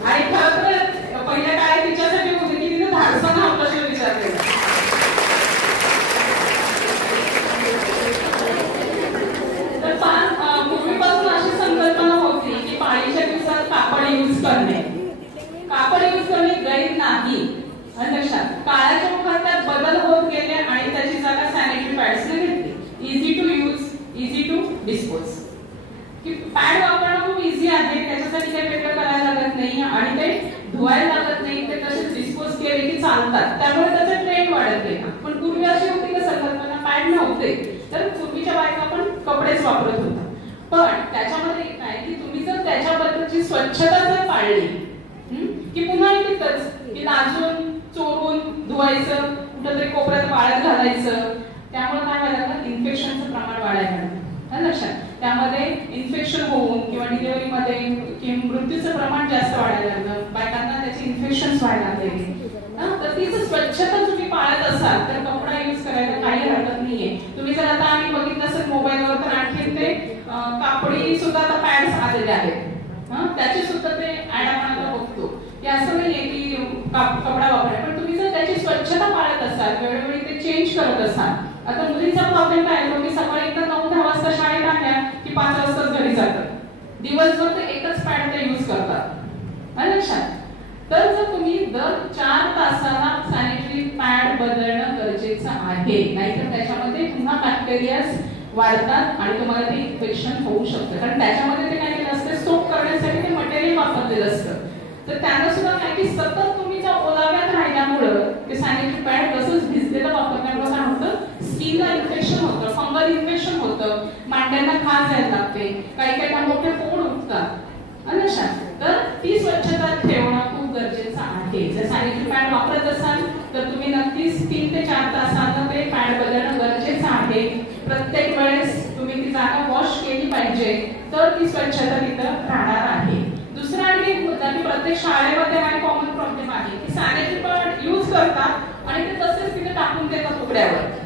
आणि खरं तर पहिल्या काळात तिच्यासाठी होते की तिने धाडसानं हा प्रश्न विचारलेला. तर पूर्वीपासून अशी संकल्पना होती की पाळीच्या दिवसात कापड यूज करणे. कापड यूज करणे गैर नाही. लक्षात काळाच्या मुखात त्यात बदल होत गेले आणि त्याची जागा सॅनिटरी पॅड डिस्पोज. की पॅड वापरणं खूप इझी आहे, त्याच्यासाठी काही वेगळं करायला लागत नाही आणि ते धुवायला लागत नाही, ते तसेच डिस्पोज केले की चालतात, त्यामुळे त्याचा ट्रेंड वाढत नाही. पण पूर्वी अशी होती की संकल्पना पॅड नव्हते, तर पूर्वीच्या बायका पण कपडेच वापरत होता. पण त्याच्यामध्ये एक आहे की तुम्ही जर त्याच्याबद्दलची स्वच्छता जर पाळली की पुन्हा तिथंच की लाजून चोरून धुवायचं, कुठंतरी कोपऱ्यात वाळत घालायचं, त्यामुळे काय व्हायला लागलं, इन्फेक्शनचं प्रमाण वाढायला लागलं. लक्षात, त्यामध्ये इन्फेक्शन होऊन किंवा डिलिव्हरीमध्ये किंवा मृत्यूचं प्रमाण जास्त वाढायला लागलं, बायकांना त्याचे इन्फेक्शन्स व्हायला लागले. तर तिचं स्वच्छता तुम्ही पाळत असाल तर कपडा यूज करायला काही हरकत नाहीये. तुम्ही जर आता आम्ही बघितलं असेल मोबाईलवर तर आणखी ते कापडी सुद्धा आता पॅड्स आलेले आहेत, त्याची सुद्धा ते ऍड आपण आता बघतो की असं नाहीये की कपडा वापरायचा, पण तुम्ही जर त्याची स्वच्छता पाळत असाल, वेळोवेळी ते चेंज करत असाल. आता मुलींचा प्रॉब्लेम काय आहे, तुम्ही सकाळी एकदा 9-10 वाजता शाळेत आल्या की 5 वाजता घरी जातात, दिवसभर ते एकच पॅड ते यूज करतात. लक्षात, तर जर तुम्ही दर 4 तासाला सॅनिटरी पॅड बदलणं गरजेचं आहे, नाहीतर त्याच्यामध्ये पुन्हा बॅक्टेरियाज वाढतात आणि तुम्हाला ते इन्फेक्शन होऊ शकतं. कारण त्याच्यामध्ये ते काय केलं असतं, सोप करण्यासाठी ते मटेरियल वापरलेलं असतं. तर त्यानं सुद्धा काय की सतत तुम्ही ज्या ओलाव्यात राहिल्यामुळं ते सॅनिटरी पॅड तसंच भिजलेलं वापरल्यामुळं काय होतं, स्किनला इन्फेक्शन होतं, फंगल इन्फेक्शन होतं, मांड्यांना खाज यायला लागते, काही मोठे फोड उठतात. लक्षात, तर ती स्वच्छता ठेवणं खूप गरजेचं आहे. जर सॅनिटरी पॅड वापरत असाल तर तुम्ही नक्कीच 3 ते 4 तासांना ते पॅड बदलणं गरजेचं आहे. प्रत्येक वेळेस तुम्ही ती जागा वॉश केली पाहिजे, तर ती स्वच्छता तिथं राहणार आहे. दुसरा आणखी एक मुद्दा की प्रत्येक शाळेमध्ये हा कॉमन प्रॉब्लेम आहे की सॅनिटरी पॅड यूज करतात आणि ते तसेच तिथे टाकून देतात उघड्यावर.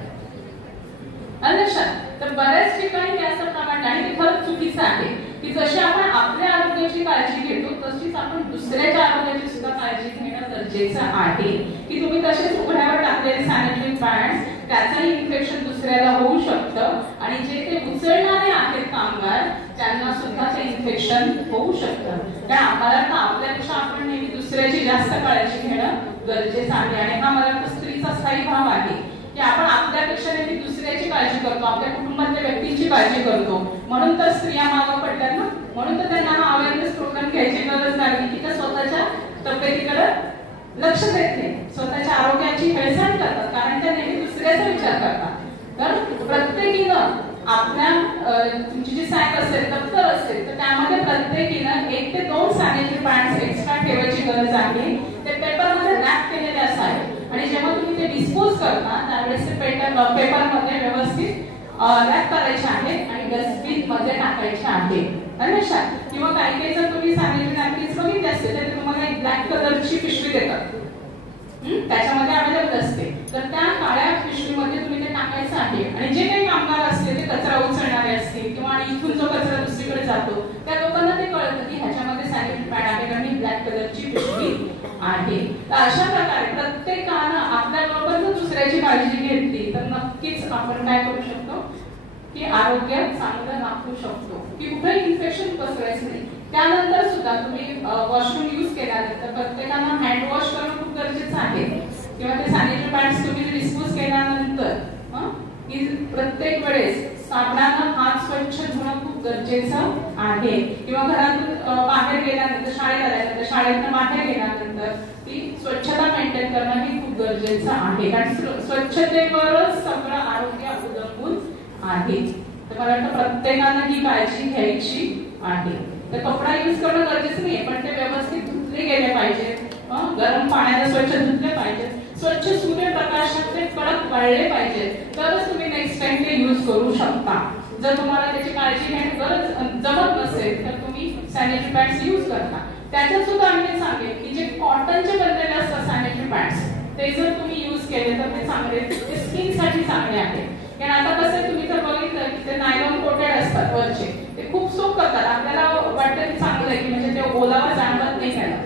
लक्षात, तर बऱ्याच ठिकाणी हे असं प्रमाण आणि ते खरंच चुकीचं आहे की जशी आपण आपल्या आरोग्याची काळजी घेतो तशीच आपण दुसऱ्याच्या आरोग्याची सुद्धा काळजी घेणं गरजेचं आहे. की तुम्ही तसेच उघड्यावर टाकलेले सॅनिटरी पॅड्स, त्याचंही इन्फेक्शन दुसऱ्याला होऊ शकतं आणि जे ते उचलणारे आहेत कामगार, त्यांना सुद्धा ते इन्फेक्शन होऊ शकतं. कारण आम्हाला तर आपल्यापेक्षा आपण नेहमी दुसऱ्याची जास्त काळजी घेणं गरजेचं आहे. आणि हा मला तर स्त्रीचा स्थायी भाव आहे की आपण आपल्यापेक्षा नेहमी दुसऱ्याची काळजी करतो, आपल्या कुटुंबातल्या व्यक्तींची काळजी करतो. म्हणून तर स्त्रिया मागं पडतात ना, म्हणून तर त्यांना हा अवेअरनेस प्रोग्राम घ्यायची गरज लागली की त्या स्वतःच्या तब्येतीकडे लक्ष देत नाही, स्वतःच्या आरोग्याची हेळसांड करतात, कारण त्या नेहमी दुसऱ्याचा विचार करतात. तर प्रत्येकीनं आपल्या तुमची जी सॅक असेल, दप्तर असेल, तर त्यामध्ये प्रत्येकीनं 1 ते 2 सॅनिटरी पॅड्स एक्स्ट्रा ठेवायची गरज आहे. ते पेपरमध्ये रॅप केलेले असावे आणि जेव्हा तुम्ही ते डिस्पोज करता त्यावेळेस ते पेपरमध्ये व्यवस्थित रॅप करायचे आहेत आणि डस्टबिन मध्ये टाकायचे आहे. लक्षात, किंवा काही जर तुम्ही सॅनिटरी नॅपकिन्स बघितले असतील तर तुम्हाला एक ब्लॅक कलरची पिशवी देतात, त्याच्यामध्ये अवेलेबल असते, तर त्या काळ्या पिशवीमध्ये तुम्ही ते टाकायचं आहे. आणि जे काही कामगार असतील, ते कचरा उचलणारे असतील किंवा इथून जो कचरा दुसरीकडे जातो, त्या लोकांना ते कळतं की ह्याच्यामध्ये सॅनिटरी पॅड आहे आणि ब्लॅक कलरची पिशवी आहे. तर अशा प्रकारे प्रत्येकानं आपल्याबरोबर जर दुसऱ्याची काळजी घेतली तर नक्कीच आपण काय करू शकतो की आरोग्य चांगलं राखू शकतो, की कुठेही इन्फेक्शन पसरायचं नाही. त्यानंतर सुद्धा तुम्ही वॉशरूम यूज केल्यानंतर प्रत्येकानं हँड वॉश करणं खूप गरजेचं आहे. किंवा ते सॅनिटरी पॅड्स तुम्ही डिस्पोज केल्यानंतर की प्रत्येक वेळेस साबणानं हात स्वच्छ धुणं खूप गरजेचं आहे. किंवा घरातून बाहेर गेल्यानंतर, शाळेत आल्यानंतर, शाळेतून बाहेर गेल्यानंतर ती स्वच्छता मेंटेन करणं हे खूप गरजेचं आहे. कारण स्वच्छतेवरच सगळं आरोग्य अवलंबून आहे. तर मला वाटतं प्रत्येकानं ही काळजी घ्यायची आहे. तर कपडा यूज करणं गरजेचं नाहीये, पण ते व्यवस्थित धुतले गेले पाहिजे, गरम पाण्याने स्वच्छ धुतले पाहिजे, स्वच्छ सूर्यप्रकाशात ते कडक वाळले पाहिजे, तरच तुम्ही नेक्स्ट टाइम ते यूज करू शकता. जर तुम्हाला त्याची काळजी घेण्याची गरज जमत नसेल तर तुम्ही सॅनिटरी पॅड्स यूज करता. त्याच्यात सुद्धा आम्ही सांगेन की जे कॉटनचे बनलेले असतात सॅनिटरी पॅड्स, ते जर तुम्ही यूज केले तर ते चांगले, ते स्किनसाठी चांगले आहे. कारण आता कसं तुम्ही तर बघितलं की ते नायलॉन कोटेड असतात वरचे, ते खूप सोप करतात. आपल्याला वाटतं की चांगलं आहे की म्हणजे ते ओलावा जाणवत नाही त्याला,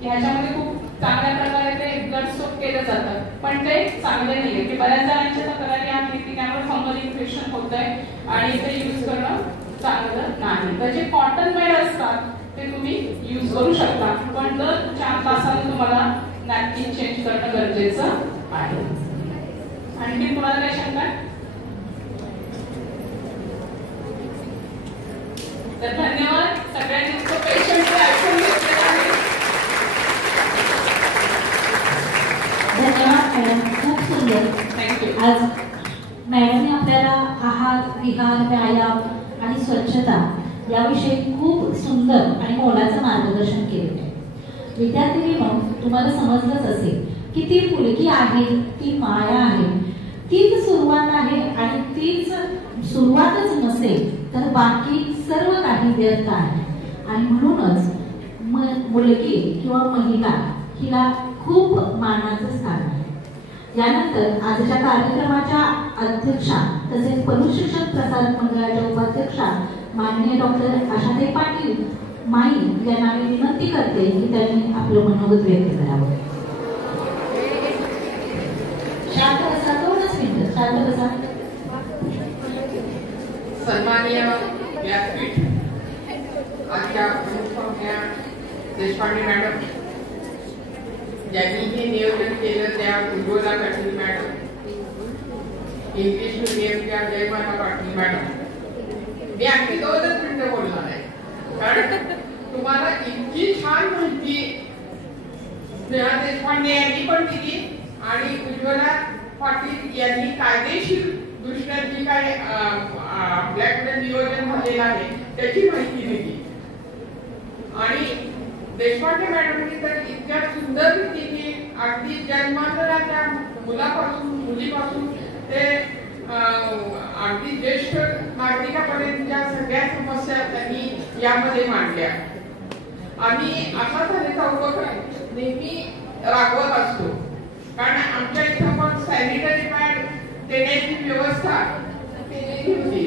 की ह्याच्यामध्ये खूप चांगल्या प्रकारे ते गट सोप केलं जातं, पण ते चांगले नाहीये. की बऱ्याच जणांच्या तक्रारी आहेत की त्यामुळे फंगल इन्फेक्शन होत आहे आणि ते यूज करणं चांगलं नाही. तर जे कॉटन मेड असतात ते तुम्ही यूज करू शकता, पण दर 4 तासांनी तुम्हाला नॅपकिन चेंज करणं गरजेचं आहे. आणखी तुम्हाला काय शंका? तर धन्यवाद सगळ्यांनी खूप पेशंटली ऐकून घेतलेलं आहे. धन्यवाद मॅडम, खूप सुंदर. थँक्यू. आज मॅडमने आपल्याला आहार विहार व्यायाम आणि स्वच्छता याविषयी खूप सुंदर आणि मोलाचं मार्गदर्शन केलेलं आहे. विद्यार्थिनींनो, तुम्हाला समजलंच असेल की ती फुलकी आहे, ती माया आहे, तीच सुरुवात आहे आणि तीच सुरुवातच नसेल तर बाकी सर्व काही व्यर्थ आहे. आणि म्हणूनच मुलगी किंवा महिला हिला खूप मानाचं स्थान आहे. यानंतर आजच्या कार्यक्रमाच्या अध्यक्षा तसेच पशुशिक्षण प्रसारक मंडळाच्या उपाध्यक्षा माननीय डॉक्टर आशाताई पाटील माई यांना मी विनंती करते की त्यांनी आपलं मनोगत व्यक्त करावं. शांत बसा, 2 मिनिटं शांत बसा. सन्माननीय व्यासपीठ, आजच्या प्रमुख पाहुण्या देशपांडे मॅडम, ज्यांनी हे नियोजन केलं त्या उज्ज्वला पाटील मॅडम, इंग्लिश मीडियमच्या जयमाता पाटील मॅडम. मी अगदी 2च मिनिटं बोलणार आहे, कारण तुम्हाला इतकी छान माहिती स्नेहा देशपांडे यांनी पण दिली आणि उज्ज्वला पाटील यांनी कायदेशीर दृष्ट्या जी काय आपल्याकडे नियोजन झालेलं आहे त्याची माहिती दिली. आणि देशपांडे मॅडमनी तर इतक्या सुंदर रीतीने अगदी जन्मांतराच्या मुलीपासून ते अगदी ज्येष्ठ नागरिकापर्यंतच्या सगळ्या समस्या त्यांनी यामध्ये मांडल्या. आम्ही अशा तऱ्हेचा उपक्रम नेहमी राबवत असतो, कारण आमच्या इथं पण सॅनिटरी पॅड देण्याची व्यवस्था केलेली होती.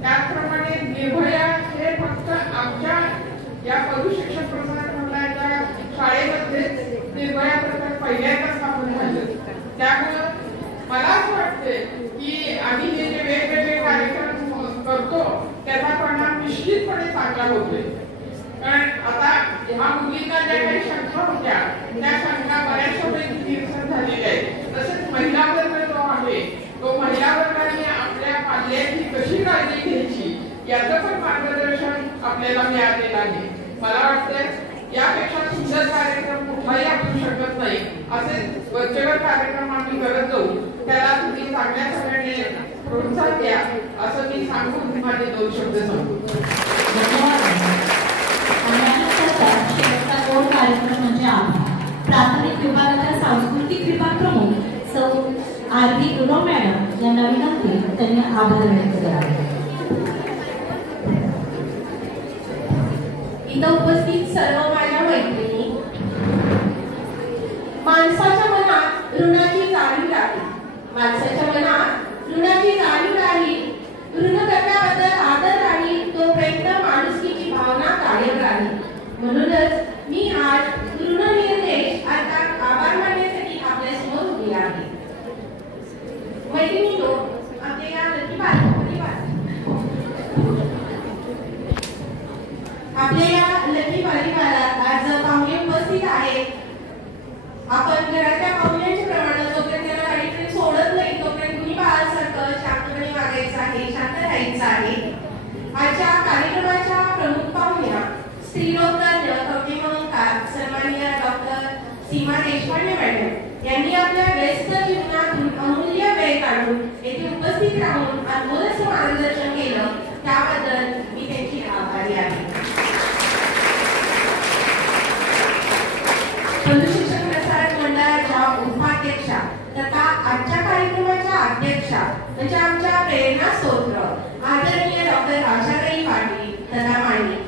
त्याचप्रमाणे निर्भया हे फक्त आमच्या या पशुशिक्षण प्रसारक मंडळाच्या शाळेमध्ये निर्भया प्रकार पहिल्यांदा स्थापन झालं. त्यामुळं मला असं वाटते की आम्ही हे जे वेगवेगळे कार्यक्रम करतो त्याचा परिणाम निश्चितपणे चांगला होतोय. कारण आता ह्या मुलींना ज्या काही शंका होत्या त्या शंका बऱ्याचशा पैकी निरसन झालेल्या आहेत. तसेच महिला वर्ग जो आहे तो महिला वर्गाने आपल्या पाल्याची कशी काळजी घ्यायची याचं पण मार्गदर्शन आपल्याला मिळालेलं आहे. मला वाटतं यापेक्षा सुंदर कार्यक्रम कुठलाही असू शकत नाही. असे वर्चुअल कार्यक्रम आम्ही करत जाऊ, त्याला तुम्ही चांगल्या सगळ्यांनी प्रोत्साहन द्या असं मी सांगून माझे 2 शब्द सांगतो. शेवटचा 2 कार्यक्रम म्हणजे प्राथमिक विभागाच्या सांस्कृतिक विभाग प्रमुख सौ आरती गुरव मॅडम यांना विनंती त्यांनी आभार व्यक्त करावे. इथं उपस्थित सर्व माझ्या मैत्रिणी, माणसाच्या मनात ऋणाची जाणीव राहील, माणसाच्या मनात ऋणाची जाणीव राहील, ऋण करण्याबद्दल आदर राहील, तोपर्यंत माणुसकीची भावना कायम राहील. म्हणूनच मी आज ऋणनिर्देश अर्थात आभार मानण्यासाठी आपल्या समोर उभी आहे. मैत्रिणींनो, आपल्या या लकी परिवारात आज पाहुणे उपस्थित आहेत. आपण घरातल्या पाहुण्यांच्या प्रमाणात जोपर्यंत त्याला गाडीकडे सोडत नाही तोपर्यंत कुणी बाळासारखं शांतपणे वागायचं आहे, शांत राहायचं आहे. आजच्या कार्यक्रमाच्या प्रमुख पाहुण्या स्त्रीरोग तज्ञ कवटेमंकार सन्माननीय डॉक्टर सीमा देशपांडे मॅडम यांनी आपल्या व्यस्त जीवनातून अमूल्य वेळ काढून येथे उपस्थित राहून अनमोल मार्गदर्शन केलं, त्याबद्दल मी त्यांची आभारी आहे. पशुशिक्षण प्रसारक मंडळाच्या उपाध्यक्षा तथा आजच्या कार्यक्रमाच्या अध्यक्षा म्हणजे आमच्या प्रेरणा स्त्रोत आदरणीय डॉक्टर आशाताई पाटील तथा मांडे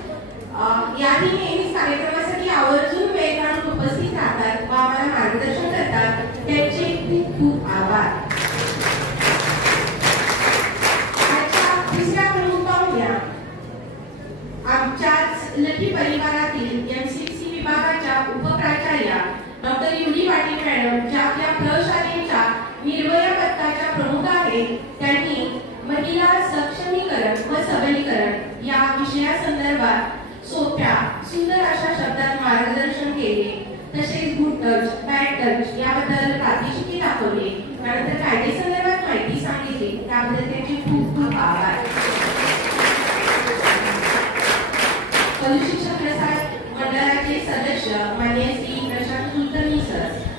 याही नेहमीच कार्यक्रमासाठी आवर्जून वेळ काढून उपस्थित राहतात व आम्हाला मार्गदर्शन करतात, त्यांचे खूप खूप आभार. आजच्या 3ऱ्या प्रमुख पाहुण्या आमच्याच लकी परिवारातील MCC विभागाच्या उपप्राचार्या डॉक्टर युली पाटील मॅडम, ज्या आपल्या प्रशालेच्या निर्भया पथकाच्या प्रमुख आहेत. त्यांनी महिला सक्षमीकरण व सबलीकरण या विषयासंदर्भात सोप्या सुंदर अशा शब्दात मार्गदर्शन केले. तसेच गुड टच बॅड टच याबद्दल प्रात्यक्षिके दाखवले, त्यानंतर कायदेसंदर्भात माहिती सांगितली, त्याबद्दल त्यांचे खूप खूप आभार.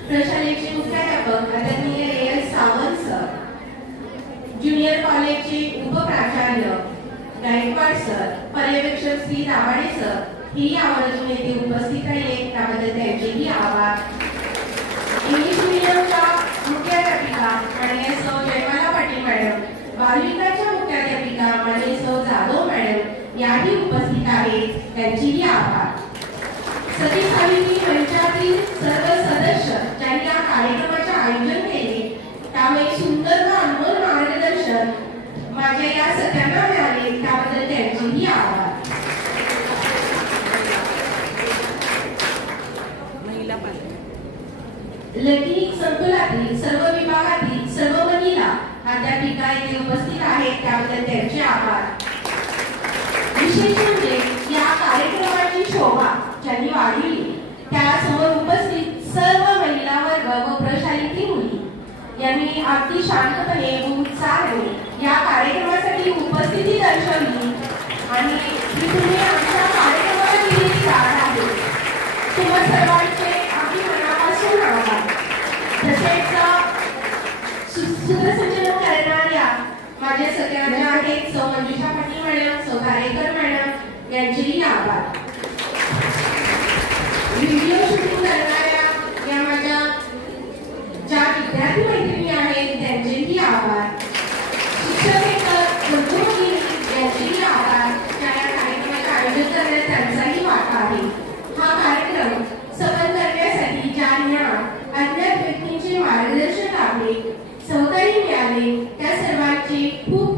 प्रशालेचे मुख्याध्यापक आदरणीय एल सावंत सर, ज्युनियर कॉलेजचे उपप्राचार्य गायकवाड सर, पर्यवेक्षक श्री दाभाडे सर ही आवर्जून येथे उपस्थित राहिले त्याबद्दल त्यांचेही आभार. इंग्लिश मीडियमच्या मुख्याध्यापिका माननीय सौ जयमाला पाटील मॅडम, बालविकाच्या मुख्याध्यापिका माननीय सौ जाधव मॅडम याही उपस्थित आहेत, त्यांचेही आभार. सती सावित्री मंचातील सर्व सदस्य ज्यांनी या कार्यक्रमाचे आयोजन केले त्यामुळे सुंदर व अनमोल मार्गदर्शन माझ्या या सगळ्यांना मिळाले त्याबद्दल त्यांचेही आभार. लकी संकुलातील सर्व विभागातील सर्व महिला अध्यापिका येथे उपस्थित आहेत त्याबद्दल त्यांचे आभार. विशेष म्हणजे या कार्यक्रमाची शोभा ज्यांनी वाढविली त्यासमोर उपस्थित सर्व महिला वर्ग व प्रशालेतील मुली यांनी अगदी शांतपणे व उत्साहाने या कार्यक्रमासाठी उपस्थिती दर्शवली आणि तुम्ही आमच्या कार्यक्रमाला दिलेली साथ आहे. तुम्हा सर्वांचे अगदी मनापासून आभार. तसेच सूत्रसंचलन करणाऱ्या माझ्या सगळ्यांच्या आहेत सौ मंजुषा पाटील मॅडम, सौ कारेकर मॅडम यांचेही आभार. व्हिडिओ शूटिंग करणाऱ्या या माझ्या ज्या विद्यार्थी मैत्रिणी आहेत त्यांचेही आभार. शिक्षकेतर बंधू यांचेही आभार. त्या कार्यक्रमाचे आयोजन करण्यात त्यांचाही वाटा आहे. हा कार्यक्रम सफल करण्यासाठी ज्यांना अज्ञात व्यक्तींचे मार्गदर्शन लाभले, सहकारी मिळाले त्या सर्वांचे खूप